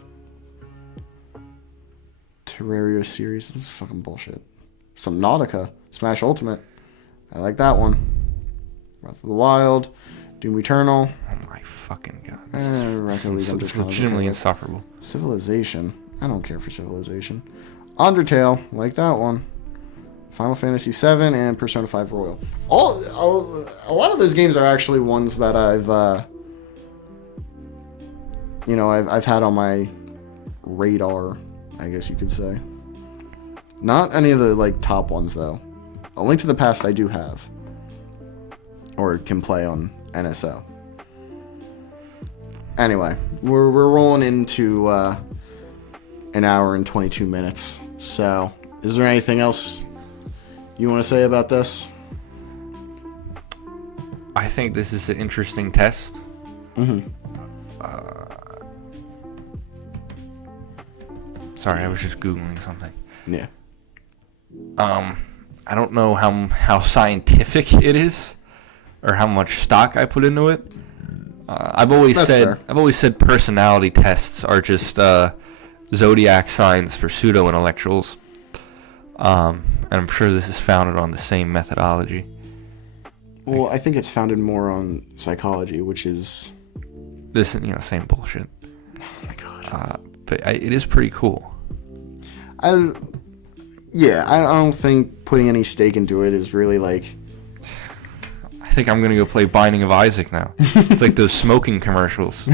Terraria series, this is fucking bullshit. Subnautica, Smash Ultimate. I like that one. Breath of the Wild, Doom Eternal. Oh my fucking god. It's legitimately insufferable. Civilization. I don't care for Civilization. Undertale, like that one. Final Fantasy VII and Persona 5 Royal. A lot of those games are actually ones that I've had on my radar, I guess you could say. Not any of the top ones though. A Link to the Past I do have, or can play on NSO. Anyway, we're rolling into an hour and 22 minutes. So, is there anything else you want to say about this? I think this is an interesting test. Mm-hmm. Sorry, I was just Googling something. Yeah. I don't know how scientific it is, or how much stock I put into it. I've always said personality tests are just zodiac signs for pseudo-intellectuals. And I'm sure this is founded on the same methodology. Well, I think it's founded more on psychology, which is this, same bullshit. Oh my god. But it is pretty cool. I don't think putting any stake into it is really I think I'm gonna go play Binding of Isaac now. It's like those smoking commercials.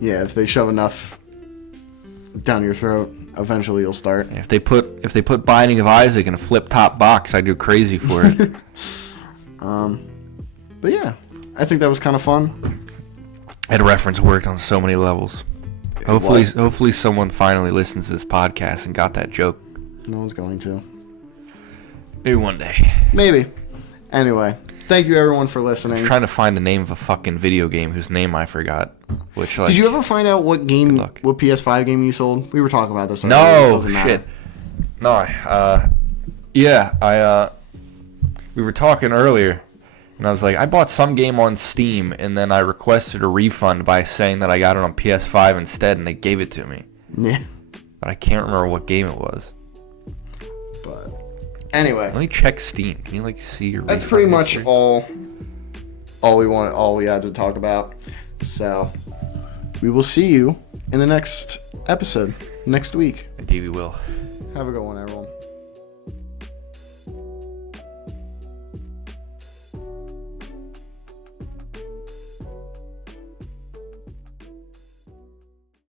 Yeah, if they shove enough down your throat, eventually you'll start. If they put Binding of Isaac in a flip top box, I'd go crazy for it. But yeah, I think that was kind of fun. That reference worked on so many levels. Hopefully someone finally listens to this podcast and got that joke. No one's going to. Maybe one day. Maybe. Anyway, thank you everyone for listening. I was trying to find the name of a fucking video game whose name I forgot. Did you ever find out what PS5 game you sold? We were talking about this. No, shit. No, we were talking earlier, and I was like, I bought some game on Steam, and then I requested a refund by saying that I got it on PS5 instead, and they gave it to me. Yeah. But I can't remember what game it was. But anyway, let me check Steam. Can you see your? That's pretty much all we had to talk about. So we will see you in the next episode next week. Indeed we will. Have a good one, everyone.